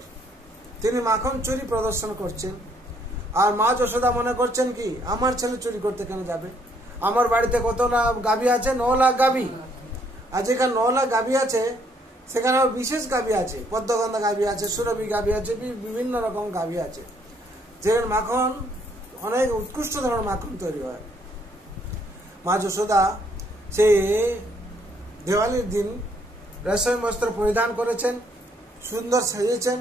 তিনি মাখন চুরি প্রদর্শন করছেন। আর মা যশোদা মনে করছেন কি, আমার ছেলে চুরি করতে কেন যাবে? আমার বাড়িতে কত গাভী আছে, 9 লাখ গাভী। আর যেখানে 9 লাখ গাভী আছে সেখানে আবার বিশেষ গাভী আছে, পদ্মগন্ধা গাভী আছে, সুরভি গাভী আছে, বিভিন্ন রকম গাভী আছে, যেখানে মাখন অনেক উৎকৃষ্ট ধরনের মাখন তৈরি হয়। মা যশোদা সেই দেওয়ালির দিন রেশম বস্ত্র পরিধান করেছেন, সুন্দর সাজিয়েছেন,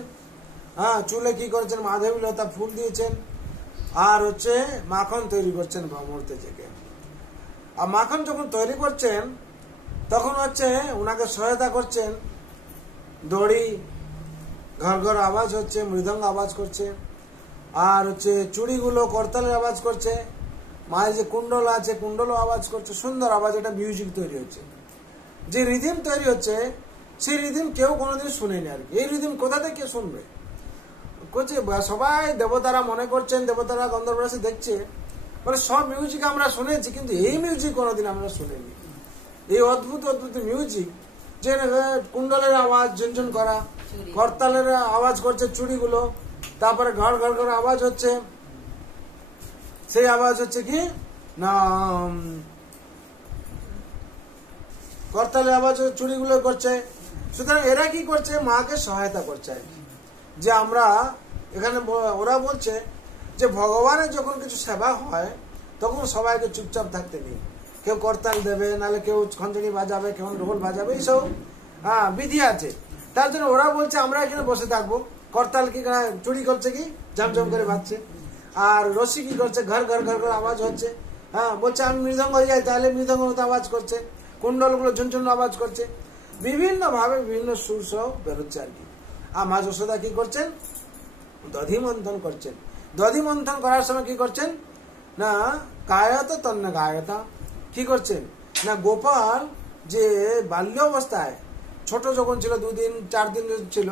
হ্যাঁ চুলে কি করেছেন, মাধবী লতা ফুল দিয়েছেন, আর হচ্ছে মাখন তৈরি করছেন মুহূর্তে জেগে। আর মাখন যখন তৈরি করছেন তখন হচ্ছে ওনাকে সহায়তা করছেন দড়ি, ঘর ঘর আওয়াজ হচ্ছে, মৃদঙ্গ আওয়াজ করছে, আর হচ্ছে চুড়িগুলো করতালের আওয়াজ করছে, মায়ের যে কুণ্ডল আছে কুণ্ডলও আওয়াজ করছে, সুন্দর আওয়াজ, এটা মিউজিক তৈরি হচ্ছে। যে রিদিম তৈরি হচ্ছে সেই রিদিম কেউ কোনোদিন শুনেনি আর কি। এই রিদিম কোথা থেকে শুনবে? করছে সবাই দেবতারা মনে করছেন, দেবতারা গন্ধর্বরাশি দেখছে, বলে সব মিউজিক আমরা শুনেছি, কিন্তু এই মিউজিক কোনোদিন আমরা শুনিনি। এই অদ্ভুত অদ্ভুত মিউজিক, যে কুণ্ডলের আওয়াজ ঝুনঝুন করা, করতালের আওয়াজ করছে চুড়িগুলো, তারপরে ঘর ঘর ঘর আওয়াজ হচ্ছে, সেই আওয়াজ হচ্ছে কি না করতালের আওয়াজ চুড়িগুলো করছে। সুতরাং এরা কি করছে, মাকে সহায়তা করছে আর কি। যে আমরা এখানে ওরা বলছে যে ভগবানের যখন কিছু সেবা হয় তখন সবাইকে চুপচাপ থাকতে নেই, কেউ করতাল দেবে, নাহলে কেউ খঞ্জনি বাজাবে, কেউ ঢোল বাজাবে, এইসব বিধি আছে। তার জন্য ওরা বলছে আমরা এখানে বসে থাকবো। করতাল কি চুরি করছে কি ঝমঝম করে বাজছে, আর রশি কি করছে ঘর ঘর ঘর ঘর আওয়াজ হচ্ছে, হ্যাঁ বলছে আমি মৃদঙ্গ হয়ে যাই, তাহলে মৃদঙ্গ মতো আওয়াজ করছে, কুণ্ডলগুলো ঝুনঝুন আওয়াজ করছে। বিভিন্ন ভাবে বিভিন্ন সুর সহ বেরোচ্ছে আর কি। আর মা যশোদা কি করছেন, দধি মন্থন করছেন। দধি মন্থন করার সময় কি করছেন না গায়ত তন্ন গায়তা কি করছেন না গোপাল যে বাল্য অবস্থায় ছোট যখন ছিল 2 দিন 4 দিন ছিল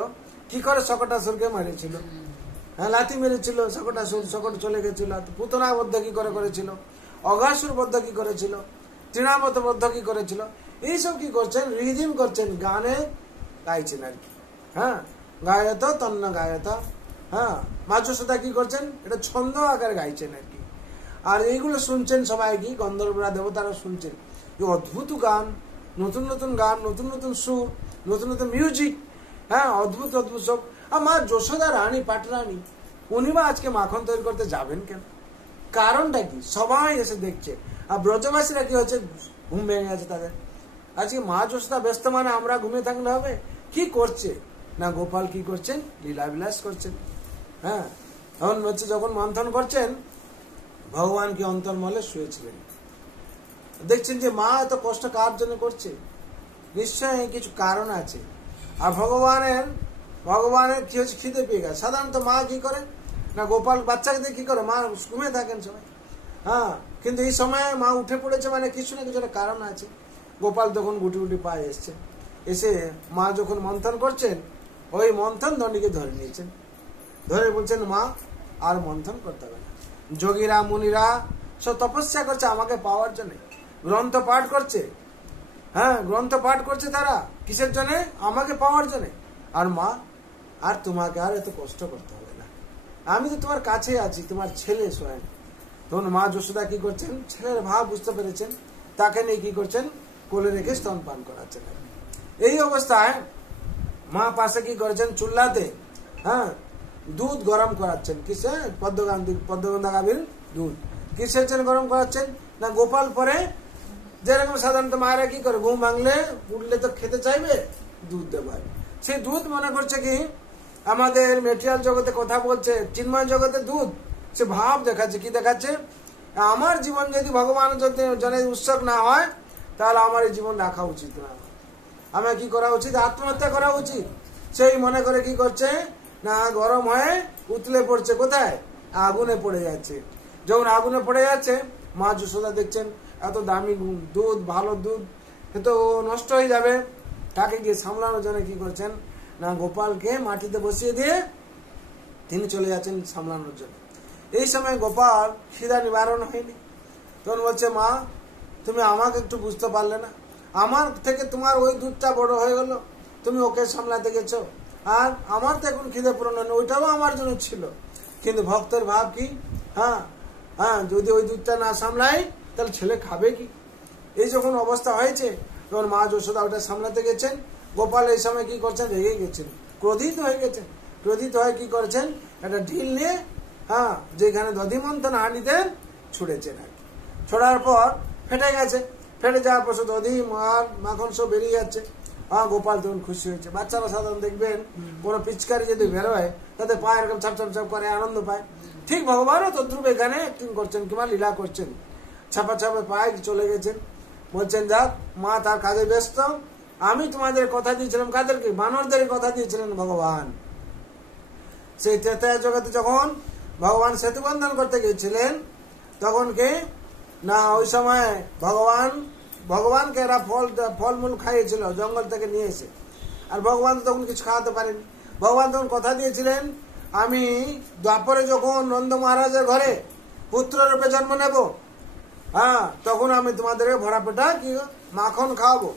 কি করে শকটাসুরকে মেরেছিল, হ্যাঁ লাথি মেরেছিল, শকট চলে গেছিল। পুতনা বদ্ধ কি করে করেছিল, অঘাসুর বদ্ধ কি করেছিল, তৃণাবত বদ্ধ কি করেছিল, এইসব কি করছেন রিদিম করছেন, গানে গাইছেন আর কি। হ্যাঁ গায়ত তন্ন গায়ত, হ্যাঁ মা যশোদা কি করছেন এটা ছন্দ আকারে গাইছেন আর কি। আর এইগুলো শুনছেন সবাই কি গন্ধর্বরা দেবতারা শুনছেন, অদ্ভুত গান, নতুন নতুন গান, নতুন নতুন সুর, নতুন নতুন মিউজিক, হ্যাঁ অদ্ভুত অদ্ভুত সব। আর মা যশোদা রানী পাটরানী উনি বা আজকে মাখন তৈরি করতে যাবেন কেন, কারণটা কি সবাই এসে দেখছে। আর ব্রজবাসীরা কি হচ্ছে ঘুম ভেঙে গেছে তাদের, আজকে মা যশোদা ব্যস্ত মানে আমরা ঘুমিয়ে থাকলে হবে, কি করছে না গোপাল কি করছেন লীলা বিলাস করছেন। হ্যাঁ এখন হচ্ছে যখন মন্থন করছেন ভগবান কি অন্তর্মলে শুয়েছিলেন, দেখছেন যে মা এত কষ্ট কার জন্য করছে, নিশ্চয়ই কিছু কারণ আছে। আর ভগবানের কি হচ্ছে খিদে পেয়ে গেছে। সাধারণত মা কি করে না গোপাল বাচ্চাকে দিয়ে কি করে মা ঘুমিয়ে থাকেন সবাই, হ্যাঁ কিন্তু এই সময় মা উঠে পড়েছে মানে কিছু না কিছু একটা কারণ আছে। গোপাল তখন গুটি গুটি পায়ে এসছে, এসে মা যখন মন্থন করছেন ওই মন্থন দণ্ডিকে ধরে নিয়েছেন, ধরে বলছেন মা আর মন্থন করতে হবে না। যোগীরা মুনিরা সব তপস্যা করছে আমাকে পাওয়ার জন্য, গ্রন্থ পাঠ করছে, হ্যাঁ গ্রন্থ পাঠ করছে তারা কিসের জন্য, আমাকে পাওয়ার জন্য। আর মা আর তোমাকে আর এত কষ্ট করতে হবে না, আমি তো তোমার কাছে আছি, তোমার ছেলে স্বয়ং। তখন মা যশোদা কি করছেন ছেলের ভাব বুঝতে পেরেছেন, তাকে নিয়ে কি করছেন কোলে রেখে স্তন পান করাচ্ছেন। এই অবস্থায় মা পাশে কি করেছেন চুল্লাতে হ্যাঁ দুধ গরম করাচ্ছেন, কিসে পদ্মগন্ধা গাভীর দুধ, কিসের জন্য গরম করাচ্ছেন না গোপাল পরে যেরকম সাধারণত মায়েরা কি করে ঘুম ভাঙলে উঠলে তো খেতে চাইবে দুধ দেবার, সেই দুধ মনে করছে কি আমাদের মেটেরিয়াল জগতে কথা বলছে, চিন্ময় জগতে দুধ, সে ভাব দেখাচ্ছে, কি দেখাচ্ছে আমার জীবন যদি ভগবানের জন্য উৎসর্গ না হয় তাহলে আমার এই জীবন রাখা উচিত না, আমার কি করা উচিত আত্মহত্যা করা উচিত। সেই মনে করে কি করছে না গরম হয়ে উতলে পড়ছে, কোথায় আগুনে পড়ে যাচ্ছে। যখন আগুনে পড়ে যাচ্ছে মা যশোদা দেখছেন এত দামি দুধ ভালো দুধ এ তো নষ্ট হয়ে যাবে, তাকে গিয়ে সামলানোর জন্য কি করছেন না গোপালকে মাটিতে বসিয়ে দিয়ে তিনি চলে যাচ্ছেন সামলানোর জন্য। এই সময় গোপাল খিদা নিবারণ হয়নি, তখন বলছে মা তুমি আমাকে একটু বুঝতে পারলে না, আমার থেকে তোমার ওই দুধটা বড় হয়ে গেল, তুমি ওকে সামলাতে গেছো, আর আমার তো এখন খিদে পূরণ হয়নি, ওইটাও আমার জন্য ছিল, কিন্তু ভক্তের ভাব কি হ্যাঁ হ্যাঁ যদি ওই দুধটা না সামলাই তাহলে ছেলে খাবে কি। এই যখন অবস্থা হয়েছে তখন মা যশোদা ওটা সামলাতে গেছেন, গোপাল এই সময় কি করছেন রেগে গেছেন, ক্রোধিত হয়ে গেছেন, ক্রোধিত হয়ে কি করেছেন একটা ঢিল নিয়ে হ্যাঁ যেখানে দধি মন্থন হাঁড়িতে ছুড়েছেন আর কি। ছোড়ার পর ফেটে গেছে, ফেটে যাওয়ার পর দধি মাখন সব বেরিয়ে যাচ্ছে। হ্যাঁ গোপাল তখন খুশি হয়েছে। বাচ্চারা সাধারণ দেখবেন কোনো পিচকারি যদি বেরোয় তাদের পায়ে এরকম ছাপ ছাপ ছাপ করে আনন্দ পায়, ঠিক ভগবানও তদ্রুপ এখানে অ্যাক্টিং করছেন কিংবা লীলা করছেন, ছাপা ছাপে পায়ে চলে গেছেন, বলছেন যাক মা তার কাজে ব্যস্ত, আমি তোমাদের কথা দিয়েছিলাম কাদেরকে বানরদের কথা দিয়েছিলেন ভগবান। সেই ত্রেতায়া জগতে যখন ভগবান সেতু বন্ধন করতে গিয়েছিলেন তখন কি না ওই সময় ভগবানকে এরা ফলমূল খাইয়েছিল জঙ্গল থেকে নিয়ে এসে, আর ভগবান তখন কিছু খাওয়াতে পারেনি। ভগবান তখন কথা দিয়েছিলেন আমি দ্বাপরে যখন নন্দ মহারাজের ঘরে পুত্র রূপে জন্ম নেব হ্যাঁ তখন আমি তোমাদের ভরা পেটা কি মাখন খাওয়াবো,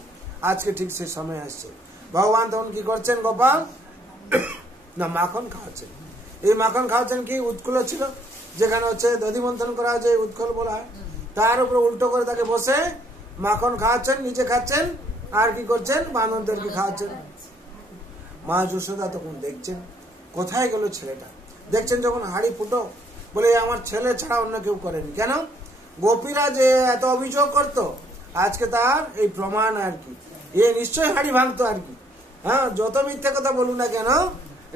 আজকে ঠিক সে সময় আসছে। ভগবান তখন কি করছেন গোপাল না মাখন খাওয়াচ্ছেন। এই মাখন খাওয়াচ্ছেন কি উৎকুল ছিল যেখানে হচ্ছে দধি মন্থন করা হয়েছে উৎকল বলা হয়, তার উপরে উল্টো করে তাকে বসে মাখন খাওয়াচ্ছেন, নিজে খাচ্ছেন আর কি করছেন বানরদেরকে খাওয়াচ্ছেন। মা যশোদা তখন দেখছেন কোথায় গেল ছেলেটা, দেখছেন যখন হাড়ি ফুটো বলে আমার ছেলে ছাড়া অন্য কেউ করেনি, কেন গোপীরা যে এত অভিযোগ করতো আজকে তার এই প্রমাণ আর কি, এ নিশ্চয়ই হাড়ি ভাঙতো আর কি, হ্যাঁ যত মিথ্যে কথা বলুন না কেন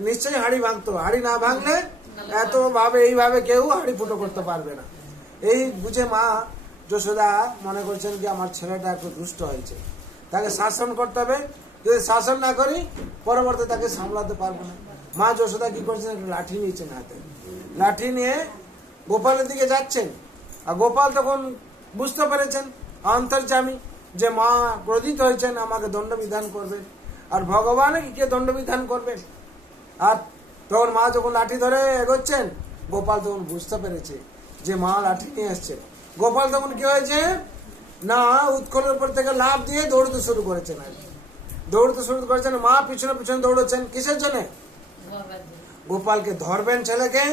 নিশ্চয়ই হাড়ি ভাঙতো, হাড়ি না ভাঙলে এত ভাবে এইভাবে কেউ হাড়ি ফুটো করতে পারবে না। এই বুঝে মা যশোদা মনে করছেন কি আমার ছেলেটা একটু দুষ্ট হয়েছে, তাকে শাসন করতে হবে, যদি শাসন না করি পরবর্তী তাকে সামলাতে পারবো না। মা যশোদা কি করছেন, একটা লাঠি নিয়েছেন হাতে, লাঠি নিয়ে গোপালের দিকে যাচ্ছেন। আর গোপাল তখন বুঝতে পেরেছেন অন্তর্যামী যে মা ক্রোধিত হয়েছেন, আমাকে দণ্ডবিধান করবেন, আর ভগবান কে দণ্ডবিধান করবেন। আর তখন মা যখন লাঠি ধরে এগোচ্ছেন, গোপাল তখন বুঝতে পেরেছে যে মা লাঠি নিয়ে এসছেন। গোপাল তখন কি হয়েছে না, উৎকলের উপর থেকে লাফ দিয়ে দৌড়তে শুরু করেছেন। আর দৌড়তে শুরু করেছেন, মা পিছনে পিছনে দৌড়েছেন কিসের জন্য? গোপালকে ধরবেন, ছেলেকে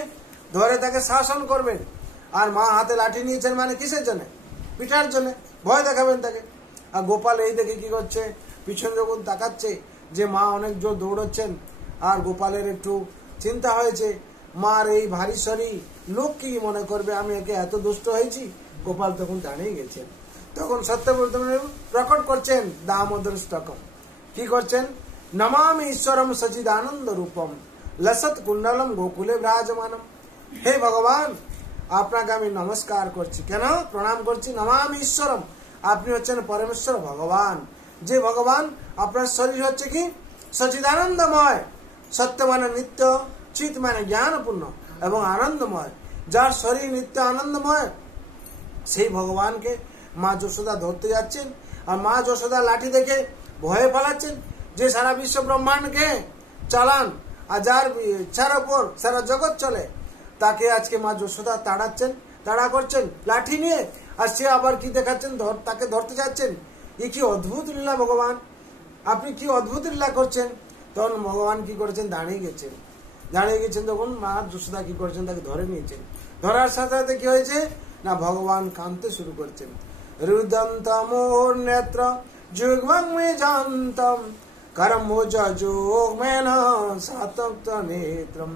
ধরে তাকে শাসন করবেন। আর মা হাতে লাঠি নিয়েছেন মানে কিসের জন্য? পিঠার জন্য, ভয় দেখাবেন তাকে। আর গোপাল এই দেখে কি করছে, পিছনে যখন তাকাচ্ছে যে মা অনেক জোর দৌড়চ্ছেন, আর গোপালের একটু চিন্তা হয়েছে মার এই ভারী শরীর, লোক কি মনে করবে, আমি একে এত দুষ্ট হয়েছি। গোপাল তখন দাঁড়িয়ে গেছেন। তখন সত্যব্রত প্রকট করছেন দামোদর ষ্টকম। কি করছেন? নমামি ঈশ্বরম সচিদানন্দ রূপম লসত কুণ্ডলম গোকুলে বিরাজমানম। হে ভগবান, আপনাকে আমি নমস্কার করছি। কেন প্রণাম করছি? নমামি ঈশ্বরম, আপনি হচ্ছেন পরমেশ্বর ভগবান। যে ভগবান, আপনার শরীর হচ্ছে কি সচিদানন্দময়, সত্য মানে নিত্য, চিত মানে জ্ঞানপূর্ণ এবং আনন্দময়। যার শরীর নিত্য আনন্দময়, সেই ভগবানকে মা যশোদা ধরতে যাচ্ছেন। আর মা যশোদা লাঠি দেখে ভয়ে পালাচ্ছেন। যে সারা বিশ্ব ব্রহ্মাণ্ডকে চালান আর যার ইচ্ছার উপর সারা জগৎ চলে, তাকে আজকে মা যশোদা তাড়াচ্ছেন, তাড়া করছেন লাঠি নিয়ে। আর সে আবার কি দেখাচ্ছেন, তাকে ধরতে যাচ্ছেন। এ কি অদ্ভুত লীলা ভগবান, আপনি কি অদ্ভুত লীলা করছেন। তখন ভগবান কি করেছেন, দাঁড়িয়ে গেছেন। দাঁড়িয়ে গেছেন তখন মা যশোদা কি করেছেন, তাকে ধরে নিয়েছেন। ধরার সাথে সাথে কি হয়েছে না, ভগবান কাঁদতে শুরু করছেন। রুদন্তমোর নেত্র যুগ্মং মে জান্তম করমোজ যোগ মেন সাতপ্ত নেত্রম।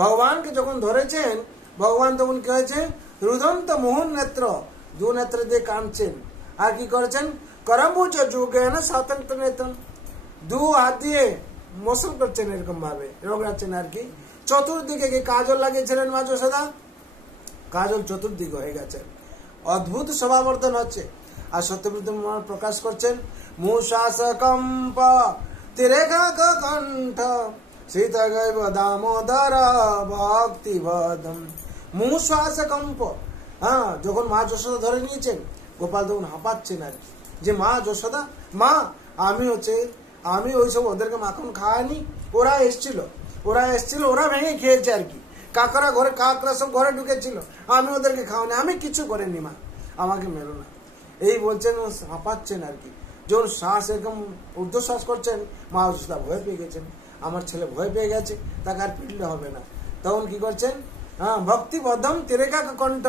ভগবানকে যখন ধরেছেন, ভগবান তখন কি হয়েছে, রুদন্ত মোহন নেত্র, দু নেত্র দিয়ে কাঁদছেন। আর কি করেছেন, করমোজ যোগেন সাতপ্ত নেত্রম, দু হাত দিয়ে মসল করছেন, এরকম ভাবে রোগড়াচ্ছেন। আর কি চতুর্দিকে কি কাজল লাগিয়েছিলেন মা যশোদা, কাজল চতুর্দিকে হয়ে গেছে। অদ্ভুত সমাবর্তন হচ্ছে। আর সত্যব্রত প্রকাশ করছেন, মুশাস কম্প তিরেখা কণ্ঠ সীতা গৈব দামোদর ভক্তি বদম। মুশাস কম্প, হ্যাঁ, যখন মা যশোদা ধরে নিয়েছেন, গোপাল তখন হাঁপাচ্ছেন। আর যে মা যশোদা, মা আমি ওইসব ওদেরকে মাখন খাওয়াইনি, ওরা এসছিল, ওরা ভেঙে খেয়েছে। আর কি কাকরা সব ঘরে ঢুকেছিল, আমি ওদেরকে খাওয়ানি, আমি কিছু করিনি, মা আমাকে মেরো না। এই বলছেন, হাঁপাচ্ছেন। আর কি যখন শ্বাস এরকম ঊর্ধ্বশ্বাস করছেন, মা যশোদা ভয় পেয়ে গেছেন, আমার ছেলে ভয় পেয়ে গেছে, তাকে আর পিটলে হবে না। তখন কি করছেন, হ্যাঁ, ভক্তিবদ্ধম তিরেকা কণ্ঠ,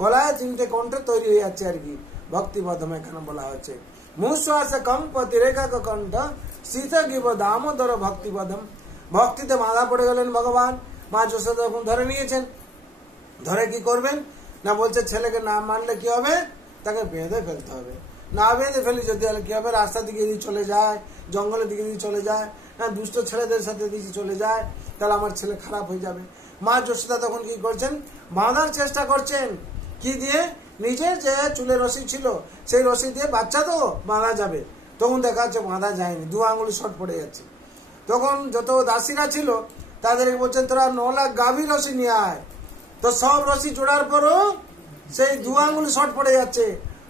গলায় 3টে কণ্ঠ তৈরি হয়ে যাচ্ছে। আর কি ভক্তিবদ্ধম এখানে বলা হচ্ছে। মুশ্বাস কম্প তিরেকা কণ্ঠ সীতা গিব দামোদর ভক্তিবদ্ধম। ভক্তিতে বাঁধা পড়ে গেলেন ভগবান। মা যশোদা যখন ধরে নিয়েছেন, ধরে কি করবেন না, বলছে ছেলেকে না মানলে কি হবে, তাকে বেঁধে ফেলতে হবে। না বেঁধে ফেলি যদি, কি হবে, রাস্তার দিকে যদি চলে যায়, জঙ্গলের দিকে যদি চলে যায়, না দুষ্ট ছেলেদের সাথে যদি চলে যায়, তাহলে আমার ছেলে খারাপ হয়ে যাবে। মা যশোদা তখন কি করছেন, বাঁধার চেষ্টা করছেন। কি দিয়ে? নিজের যে চুলের রশি ছিল, সেই রশি দিয়ে বাচ্চা তো বাঁধা যাবে। তখন দেখা যাচ্ছে বাঁধা যায়নি, 2 আঙুল শর্ট পড়ে যাচ্ছে। তখন যত দাসীরা ছিল তাদেরকে বলছেন, তোরা 9 লাখ গাভীর রশি নিয়ে আয়। তো সব রশি জোড়ার পরও সেই 2 আঙুল শর্ট পড়ে যাচ্ছে।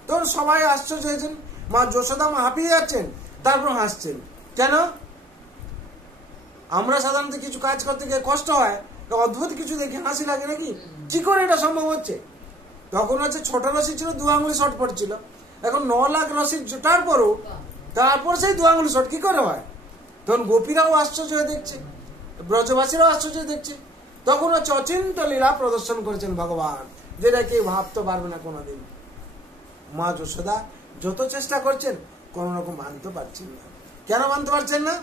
তখন সবাই আশ্চর্য হয়েছেন। মা যশোদা হাঁপিয়ে যাচ্ছেন, তারপর হাসছেন। কেন? আমরা সাধারণত কিছু কাজ করতে গিয়ে কষ্ট হয়, অদ্ভুত কিছু দেখে হাসি লাগে নাকি, কি করে এটা সম্ভব হচ্ছে। তখন হচ্ছে ছোট রশি ছিল, 2 আঙুলি শর্ট পড়ছিল। এখন 9 লাখ রশি জোটার পরও তারপর সেই 2 আঙুলি শর্ট কি করে হয়। তখন গোপীরাও আশ্চর্য হয়ে দেখছে, ব্রজবাসীরাও আশ্চর্য দেখছে। তখন হচ্ছে অচিন্ত লীলা প্রদর্শন করেছেন ভগবান, যেটা কেউ ভাবতে পারবে না কোনোদিন। মা যশোদা যত চেষ্টা করছেন, কোন রকম মানতে পারছেন না। কেন মানতে পারছেন না?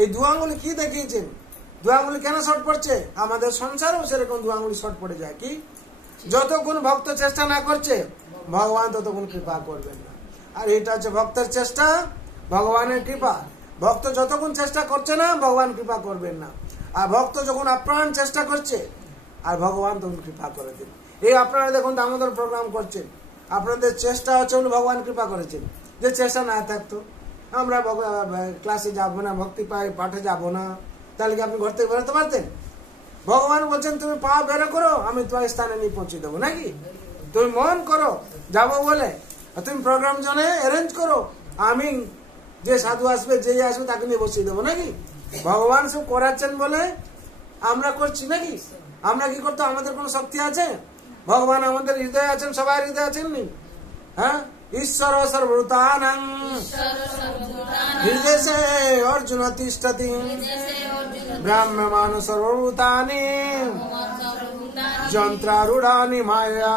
এই 2 আঙুলি কি দেখিয়েছেন, 2 আঙুলি কেন শর্ট পড়ছে? আমাদের সংসারেও সেরকম 2 আঙুলি শর্ট পড়ে যায়। কি যতক্ষণ ভক্ত চেষ্টা না করছে, ভগবান ততক্ষণ কৃপা করবেন না। আর এটা হচ্ছে ভক্তের চেষ্টা, ভগবানের কৃপা। ভক্ত যতক্ষণ চেষ্টা করছে না, ভগবান কৃপা করবেন না। আর ভক্ত যখন আপ্রাণ চেষ্টা করছে, আর ভগবান তখন কৃপা করে দেন। এই আপনারা দেখুন দামোদর প্রোগ্রাম করছেন, আপনাদের চেষ্টা হচ্ছে বলে ভগবান কৃপা করেছেন। যে চেষ্টা না থাকতো, আমরা ক্লাসে যাবো না, ভক্তি পাঠে যাবো না, তাহলে কি আপনি ঘর থেকে বেরোতে পারতেন? ভগবান বলছেন তুমি পা বেরো করো, আমি তোমার স্থানে নিয়ে পৌঁছে দেবো নাকি? তুমি মন করো যাবো বলে, তুমি প্রোগ্রাম জনে অ্যারেঞ্জ করো, আমি যে সাধু আসবে যেই আসবে তাকে নিয়ে বসিয়ে দেবো নাকি? ভগবান সব করাচ্ছেন বলে আমরা করছি নাকি? আমরা কি করতো? আমাদের কোন শক্তি আছে? ভগবান আমাদের হৃদয়ে আছেন, সবাই হৃদয়ে আছেন নি? হ্যাঁ, ঈশ্বর সর্বভূতানাং হৃদয়ে অর্জুন তিষ্ঠতি ব্রাহ্মণ সর্বভূতানি যন্ত্রারূঢ়ানি মায়া।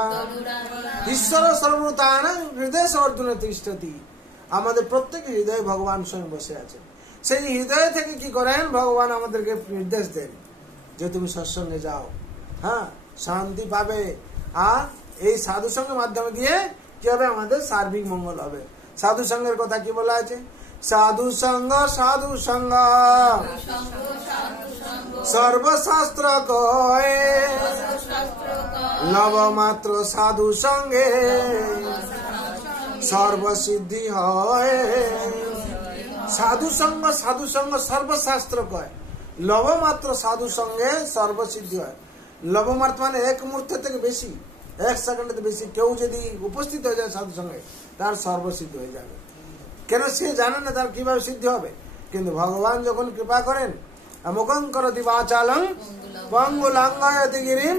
ঈশ্বর সর্বভূতানাং হৃদয়ে অর্জুন তিষ্ঠতি। আমাদের প্রত্যেক হৃদয়ে ভগবান স্বয়ং বসে আছেন। সেই হৃদয় থেকে কি করেন? ভগবান আমাদেরকে নির্দেশ দেন যে তুমি সৎসঙ্গে যাও, হ্যাঁ শান্তি পাবে। আর এই সাধু সঙ্গের মাধ্যমে দিয়ে কি হবে? আমাদের সার্বিক মঙ্গল হবে। সাধু সঙ্গের কথা কি বলা আছে? সাধু সঙ্গ সাধু সঙ্গ সর্বশাস্ত্র কয়ে লব মাত্র সাধু সঙ্গে সর্বসিদ্ধি হয়। সাধু সঙ্গ সর্বশাস্ত্র কয়, লব মাত্র সাধু সঙ্গে সর্বসিদ্ধি হয়। লব মাত্র মানে এক মুহূর্ত থেকে বেশি, এক সেকেন্ডের বেশি কেউ যদি উপস্থিত হয়ে যায় সাধু সঙ্গে, তার সর্বসিদ্ধি হয়ে যাবে। কেন? সে জানে না তার কিভাবে সিদ্ধি হবে। কিন্তু ভগবান যখন কৃপা করেন, মুখং করতি বাচালং পঙ্গুলাঙ্গায়তি গিরিম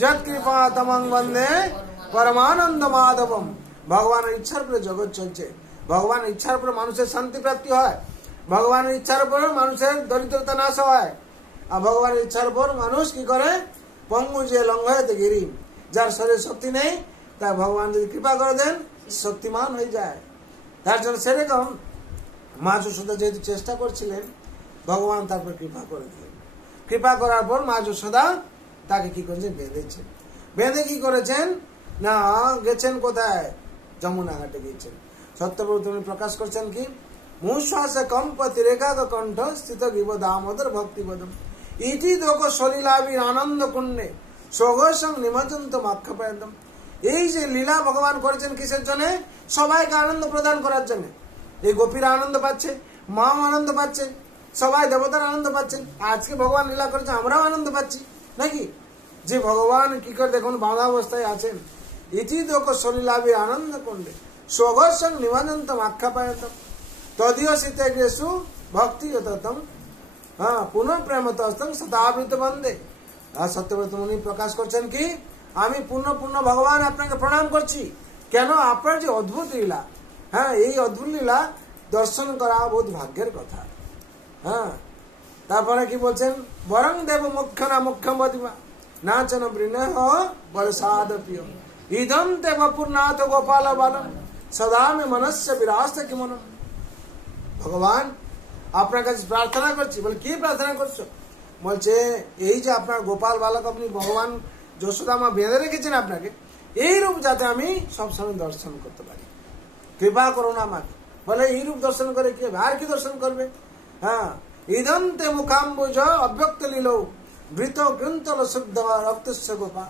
যৎ কৃপা তমং বন্দে পরমানন্দ মাধবম। ভগবানের ইচ্ছার উপরে জগৎ চলছে। ভগবানের ইচ্ছার উপরে মানুষের শান্তি প্রাপ্তি হয়। ভগবানের ইচ্ছার উপরে মানুষের দরিদ্রতা নাশ হয়। আর ভগবানের ইচ্ছার উপর মানুষ কি করে? পঙ্গু যে লঙ্ঘয়তে গিরিম, যার শরীরে শক্তি নেই, তা ভগবান যদি কৃপা করে দেন শক্তিমান হয়ে যায়। তার জন্য সেরকম মা যশোদা যেহেতু চেষ্টা করছিলেন, ভগবান তারপর কৃপা করে দিলেন। কৃপা করার পর মা যশোদা তাকে কি করেছেন? বেঁধেছেন। বেঁধে কি করেছেন না, গেছেন কোথায়? যমুনা ঘাটে গিয়েছেন। সত্যপ্রভু তুমি প্রকাশ করছেন কি? মুশ্বাস কম্পতি রেখা কণ্ঠ স্থিত গিব দামোদর ভক্তিপদম ইতি দোক সলীলাবীর আনন্দ কুণ্ডে সঘোষং নিমজ্জন্ত মাক্ষাপয়দম। এই যে লীলা ভগবান করেছেন কিসের জন্য? সবাইকে আনন্দ প্রদান করার জন্য। এই গোপীরা আনন্দ পাচ্ছে, মাও আনন্দ পাচ্ছে, সবাই দেবতার আনন্দ পাচ্ছেন। আজকে ভগবান লীলা করেছে, আমরাও আনন্দ পাচ্ছি নাকি? যে ভগবান কি করে দেখুন বাঁধা অবস্থায় আছেন। ইতি দোক সলীলাবীর আনন্দ কুণ্ডে সঘোষং নিমজ্জন্ত মাক্ষাপয়দম তদীয় শীতে গেসু ভক্তি যতম পুনঃ প্রেম তস্তং শতাবৃত বন্দে। আর সত্যব্রত মুনি প্রকাশ করছেন কি? আমি পূর্ণ ভগবান আপনাকে প্রণাম করছি। কেন? আপনার যে অদ্ভুত লীলা, হ্যাঁ এই অদ্ভুত লীলা দর্শন করা বহুত ভাগ্যের কথা। হ্যাঁ, তারপরে কি বলছেন? বরং দেব মুখ্য না মুখ্যম বদিমা নাচন বৃণহ বলসাদ প্রিয় ইদম দেব পূর্ণাথ গোপাল বালম সদা মে মনস্য বিরাস্ত কি মন। ভগবান আপনার কাছে প্রার্থনা করছি। বলে কি প্রার্থনা করছো? বলছে এই যে আপনার গোপাল বালক আপনি ভগবান যশোদা মা বেঁধে রেখেছেন আপনাকে, এই রূপ যাতে আমি সবসময় দর্শন করতে পারি, কৃপা করো না আমাকে। বলে এই রূপ দর্শন করে কি হবে? আর কি দর্শন করবে? হ্যাঁ, ইদন্তে মুখাম্বুজ অব্যক্ত লীল বৃত কৃন্তল শুদ্ধ রক্তস্য গোপা।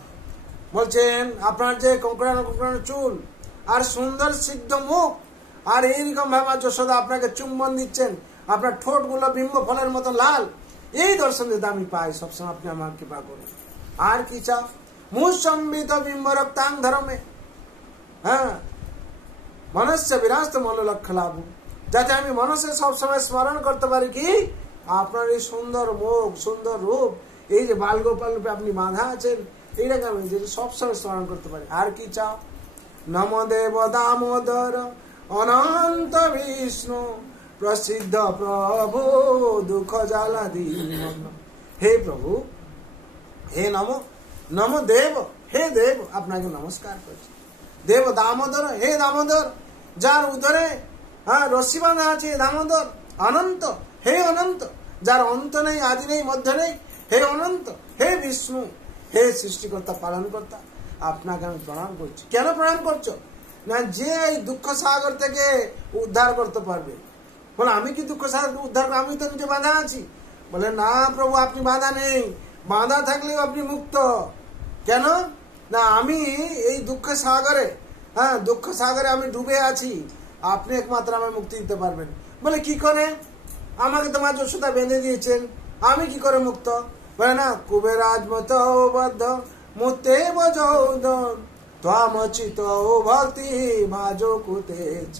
বলছেন আপনার যে কোঁকড়ানো চুল আর সুন্দর সিদ্ধ মুখ, আর এইরকম ভাবে যশোদা আপনাকে চুম্বন দিচ্ছেন, আপনার ঠোঁট গুলো বিম্ব ফলের মতো লাল, এই দর্শন যদি আমি পাই সবসময় আপনি আমার কৃপা করুন। আর কি চাও? মুসম্বিত বিম্ব রক্তাং ধর্মে, হ্যাঁ মনস্য বিরাস্ত মল লক্ষ্য লাভ, যাতে আমি মনসে সবসময় স্মরণ করতে পারি কি আপনার এই সুন্দর মুখ সুন্দর রূপ, এই যে বালগোপাল রূপে আপনি বাঁধা আছেন, এইটাকে আমি সবসময় স্মরণ করতে পারি। আর কি চাও? নম দেব দামোদর অনন্ত বিষ্ণু প্রসিদ্ধ প্রভু দুঃখ জ্বালা দিন। হে প্রভু, হে নম দেব, হে দেব আপনাকে নমস্কার করছি। দেব দামোদর, হে দামোদর যার উদরে রশ্মি বাঁধা আছে, দামোদর অনন্ত, হে অনন্ত যার অন্ত নেই আদি নেই মধ্য নেই, হে অনন্ত, হে বিষ্ণু, হে সৃষ্টিকর্তা পালনকর্তা, আপনাকে আমি প্রণাম করছি। কেন প্রণাম করছো? না যে এই দুঃখ সাগর থেকে উদ্ধার করতে পারবে। বলে আমি কি দুঃখ সাগর উদ্ধার করবো? আমি তো নিজে বাঁধা আছি। বলে না প্রভু আপনি বাঁধা নেই, বাঁধা থাকলেও আপনি মুক্ত। কেন না? আমি এই দুঃখ সাগরে, দুঃখ সাগরে আমি ডুবে আছি, আপনি একমাত্র আমায় মুক্তি দিতে পারবেন। বলে কি করে? আমাকে তো মা যশোদা বেঁধে দিয়েছেন, আমি কি করে মুক্ত? বলে না, কুবেরাজ মত বদ্ধ মুতে বজৌদ ত্বামচিত ভক্তি ভাজো কুতেচ।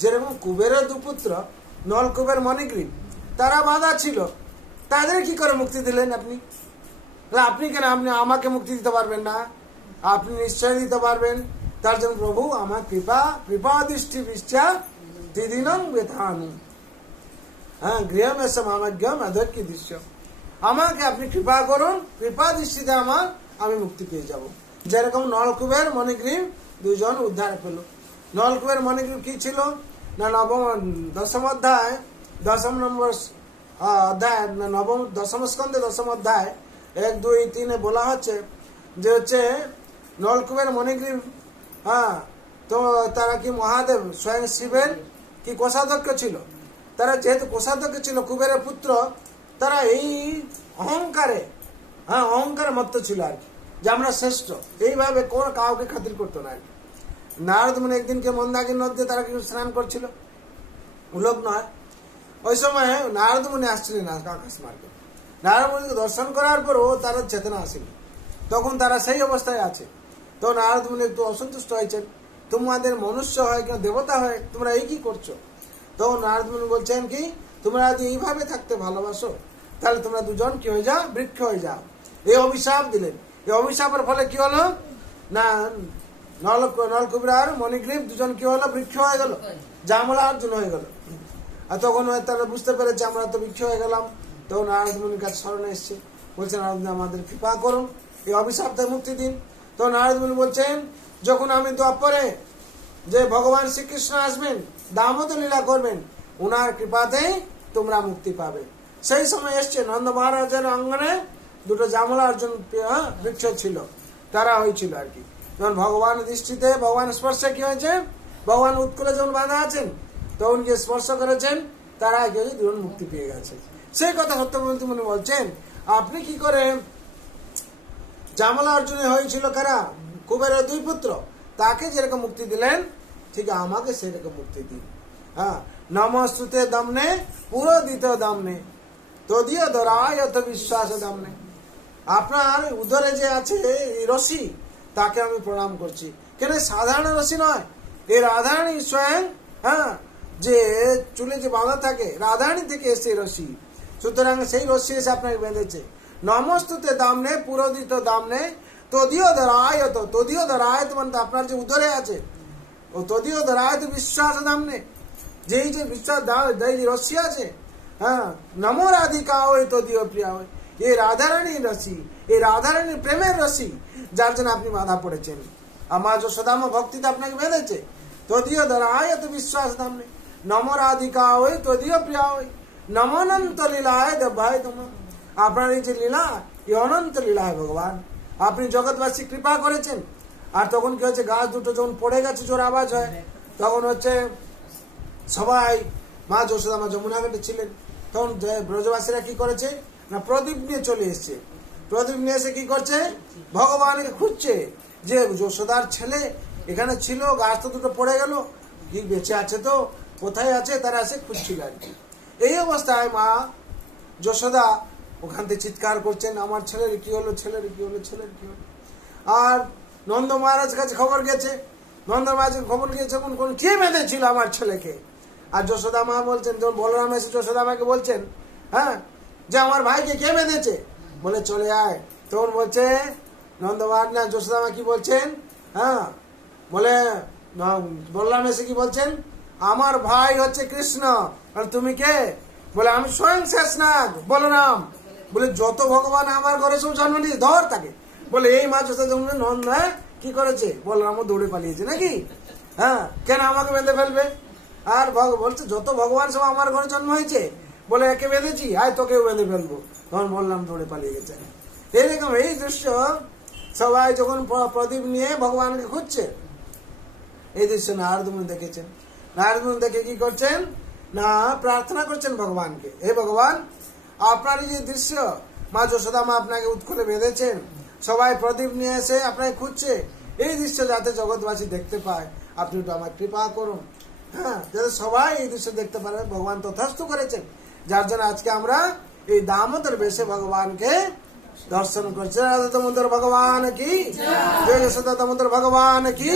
যেরকম কুবেরের দুপুত্র নলকুবের মণিগ্রীব, তারা বাঁধা ছিল, তাদের কি করে মুক্তি দিলেন আপনি? আপনি কেন, আপনি আমাকে মুক্তি দিতে পারবেন না? আপনি নিশ্চয় দিতে পারবেন। তার জন্য প্রভু আমার কৃপা দৃষ্টি বিষ্ঠা দিদিনং বেথানি, হ্যাঁ, গৃহম এসে মামাজ্ঞম অধৈর্য দৃশ্য, আমাকে আপনি কৃপা করুন, কৃপা দৃষ্টিতে আমি মুক্তি পেয়ে যাব। যেরকম নলকুবের মণিগ্রীব দুজন উদ্ধার পেল। নলকুবের মণিগ্রীব কি ছিল না, দশম অধ্যায় 10 নম্বর অধ্যায়, দশম স্কন্ধে 10ম অধ্যায় 1, 2, 3 বলা হচ্ছে যে হচ্ছে নলকুবের মণিগ্রীব, হ্যাঁ, তো তারা কি মহাদেব স্বয়ং শিবের কি কোষাধ্যক্ষ ছিল। তারা যেহেতু কোষাধ্যক্ষ ছিল, কুবেরের পুত্র, তারা এই অহংকারে, হ্যাঁ, অহংকারে মত্ত ছিল আর কি, যে আমরা শ্রেষ্ঠ, এইভাবে কোন কাউকে খাতির করতো না আর কি। নারদ মুনি একদিনকে মন্দাকিনী নদীতে তারা কি স্নান করছিল, উলগ্ন নয়, ওই সময় নারদ মুনি আসছিলেন আকাশ মার্গে। নারদ মুনিকে দর্শন করার পরও তারা চেতনা আসেনি, তখন তারা সেই অবস্থায় আছে। তো নারদ মুনি একটু অসন্তুষ্ট হয়েছেন, তোমাদের মনুষ্য হয় কিনা দেবতা হয়, তোমরা এই কি করছো? তখন নারদ মুনি বলছেন কি, তোমরা যদি এইভাবে থাকতে ভালোবাসো, তাহলে তোমরা দুজন কি হয়ে যাও, বৃক্ষ হয়ে যাও। এই অভিশাপ দিলেন। এই অভিশাপের ফলে কি হলো না, নলকুবের আর মণিগ্রীব দুজন কি হলো, বৃক্ষ হয়ে গেল, জামলা অর্জুন হয়ে গেল। আর তখন তারা বুঝতে পেরেছে আমরা তো বৃক্ষ হয়ে গেলাম। তখন নারদ মুনির কাছে স্মরণে এসছে, বলছেন নারদ আমাদের কৃপা করুন, এই অভিশাপ থেকে মুক্তি দিন। তো নারদ মুনি বলছেন, যখন আমি দ্বাপরে যে ভগবান শ্রীকৃষ্ণ আসবেন, দামোদর লীলা করবেন, উনার কৃপাতেই তোমরা মুক্তি পাবে। সেই সময় এসছে নন্দ মহারাজের অঙ্গনে দুটো জামলা অর্জুন বৃক্ষ ছিল, তারা হয়েছিল আর কি। যখন ভগবান দৃষ্টিতে, ভগবান স্পর্শে কি হয়েছে, ভগবান উৎকলে যখন বাঁধা আছেন, তখন যে স্পর্শ করেছেন, তারা কি হয়েছে, দুজন মুক্তি পেয়ে গেছে। সেই কথা সত্যবতী মুনি বলছেন, আপনি কি করে জামলা অর্জুনে হয়েছিল কারা, কুবেরের 2 পুত্র, তাকে যেরকম মুক্তি দিলেন, ঠিক আমাকে সেরকম মুক্তি দিন। হ্যাঁ, নমস্তুতে দমনে পুরো দিত দমনে তদীয় ধরায় অত বিশ্বাস দমনে। আপনার উদরে যে আছে এই রশি, তাকে আমি প্রণাম করছি। কেন সাধারণ রশি নয়, এই রাধারানী স্বয়ং, হ্যাঁ, যে চুলে যে বাঁধা থাকে, রাধারানী থেকে এসে রশি, সুতরাং সেই রশি এসে আপনাকে বেঁধেছে। নমস্তুতে দামনে পুরোদিত দামনে তদীয় ধরায়, তদীয় ধরায় মানে আপনার যে উদরে আছে, ও তদীয় ধরায় বিশ্বাস দামনে, যেই যে বিশ্বাস রশি আছে, হ্যাঁ, নমো রাধিকা ওই তদীয় প্রিয়া হয়, এই রাধারানী রশি, এই রাধারানী প্রেমের রশি, যার জন্য আপনি বাধা পড়েছেন। আমার যশোদাম ভক্তিতে আপনাকে বেঁধেছে। তদীয় ধরায় বিশ্বাস দামনে নমো রাধিকা ওই তদীয় প্রিয়া হয়, নমনন্ত লীলায় দেবায় তোমার। আপনার এই যে লীলা, এই অনন্ত লীলায় ভগবান, আপনি জগৎবাসী কৃপা করেছেন। আর তখন কি হচ্ছে, গাছ দুটো যখন পড়ে গেছে, জোর আওয়াজ হয়, তখন হচ্ছে সবাই, মা যশোদা মা যমুনা ঘাটে ছিলেন, তখন ব্রজবাসীরা কি করেছে না, প্রদীপ নিয়ে চলে এসছে। প্রদীপ নিয়ে এসে কি করছে, ভগবানকে খুঁজছে, যে যশোদার ছেলে এখানে ছিল, গাছ তো দুটো পড়ে গেল, কি বেঁচে আছে তো, কোথায় আছে, তারা এসে খুঁজছিল আর কি। এই অবস্থায় মা যশোদা ওখান থেকে চিৎকার করছেন, আমার ছেলের কি হলো, ছেলের কি হলো, ছেলের কি হলো। আর নন্দ মহারাজ কাছে খবর গেছে, নন্দ মহারাজের খবর গিয়েছে, কোন কে বেঁধেছিল আমার ছেলেকে। আর যশোদা মা বলছেন, যখন বলরাম এসে যশোদা মাকে বলছেন, হ্যাঁ, যে আমার ভাইকে কে বেঁধেছে, বলে চলে আয়। তখন বলছে নন্দ মহারাজ, না যশোদা মা কি বলছেন, হ্যাঁ, বলে বলরাম এসে কি বলছেন, আমার ভাই হচ্ছে কৃষ্ণ, আর তুমি কে, বলে আমি স্বয়ং শেষনাগ বলরাম। বলে যত ভগবান আমার ঘরে সব জন্ম নিয়েছে, ধর তাকে। বলে এই মা যশোদা জন্ম নন্দ কি করেছে, বলরামও দৌড়ে পালিয়েছে নাকি, হ্যাঁ, কেন আমাকে বেঁধে ফেলবে। আর বলছে যত ভগবান সব আমার ঘরে জন্ম হয়েছে, বলে একে বেঁধেছি, আয় তোকেও বেঁধে ফেলবো। তখন বললাম দৌড়ে পালিয়ে গেছে। এরকম এই দৃশ্য সবাই যখন প্রদীপ নিয়ে ভগবানকে খুঁজছে, এই দৃশ্য নারদ মুনি দেখেছেন। নারদ মুনি দেখে কি করছেন না, প্রার্থনা করছেন ভগবানকে, হে ভগবান, আপনার এই যে দৃশ্য, মা যশোদা মা আপনাকে উৎকলে বেঁধেছেন, সবাই প্রদীপ নিয়ে এসে আপনাকে খুঁজছে, এই দৃশ্য যাতে জগৎবাসী দেখতে পায়, আপনি একটু আমার কৃপা করুন। হ্যাঁ, যাতে সবাই এই দৃশ্য দেখতে পারে, ভগবান তথাস্তু করেছেন। যার জন্য আজকে আমরা এই দামোদর বেশে ভগবানকে দর্শন করছে। রাধা দামোদর ভগবান কি জয়, যশোদা দামোদর ভগবান কি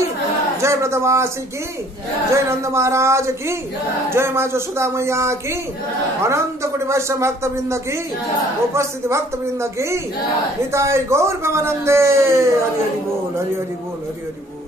জয়, ব্রতবাসী কি জয়, নন্দ महाराज की जय, माँ যশোদা मैया की, अनंत कोटि वैष्णव भक्त वृंद की, उपस्थित भक्त वृंद की, निताई गौर प्रेमानंदे। हरि हरि बोल, हरि हरि बोल, हरि हरि बोल।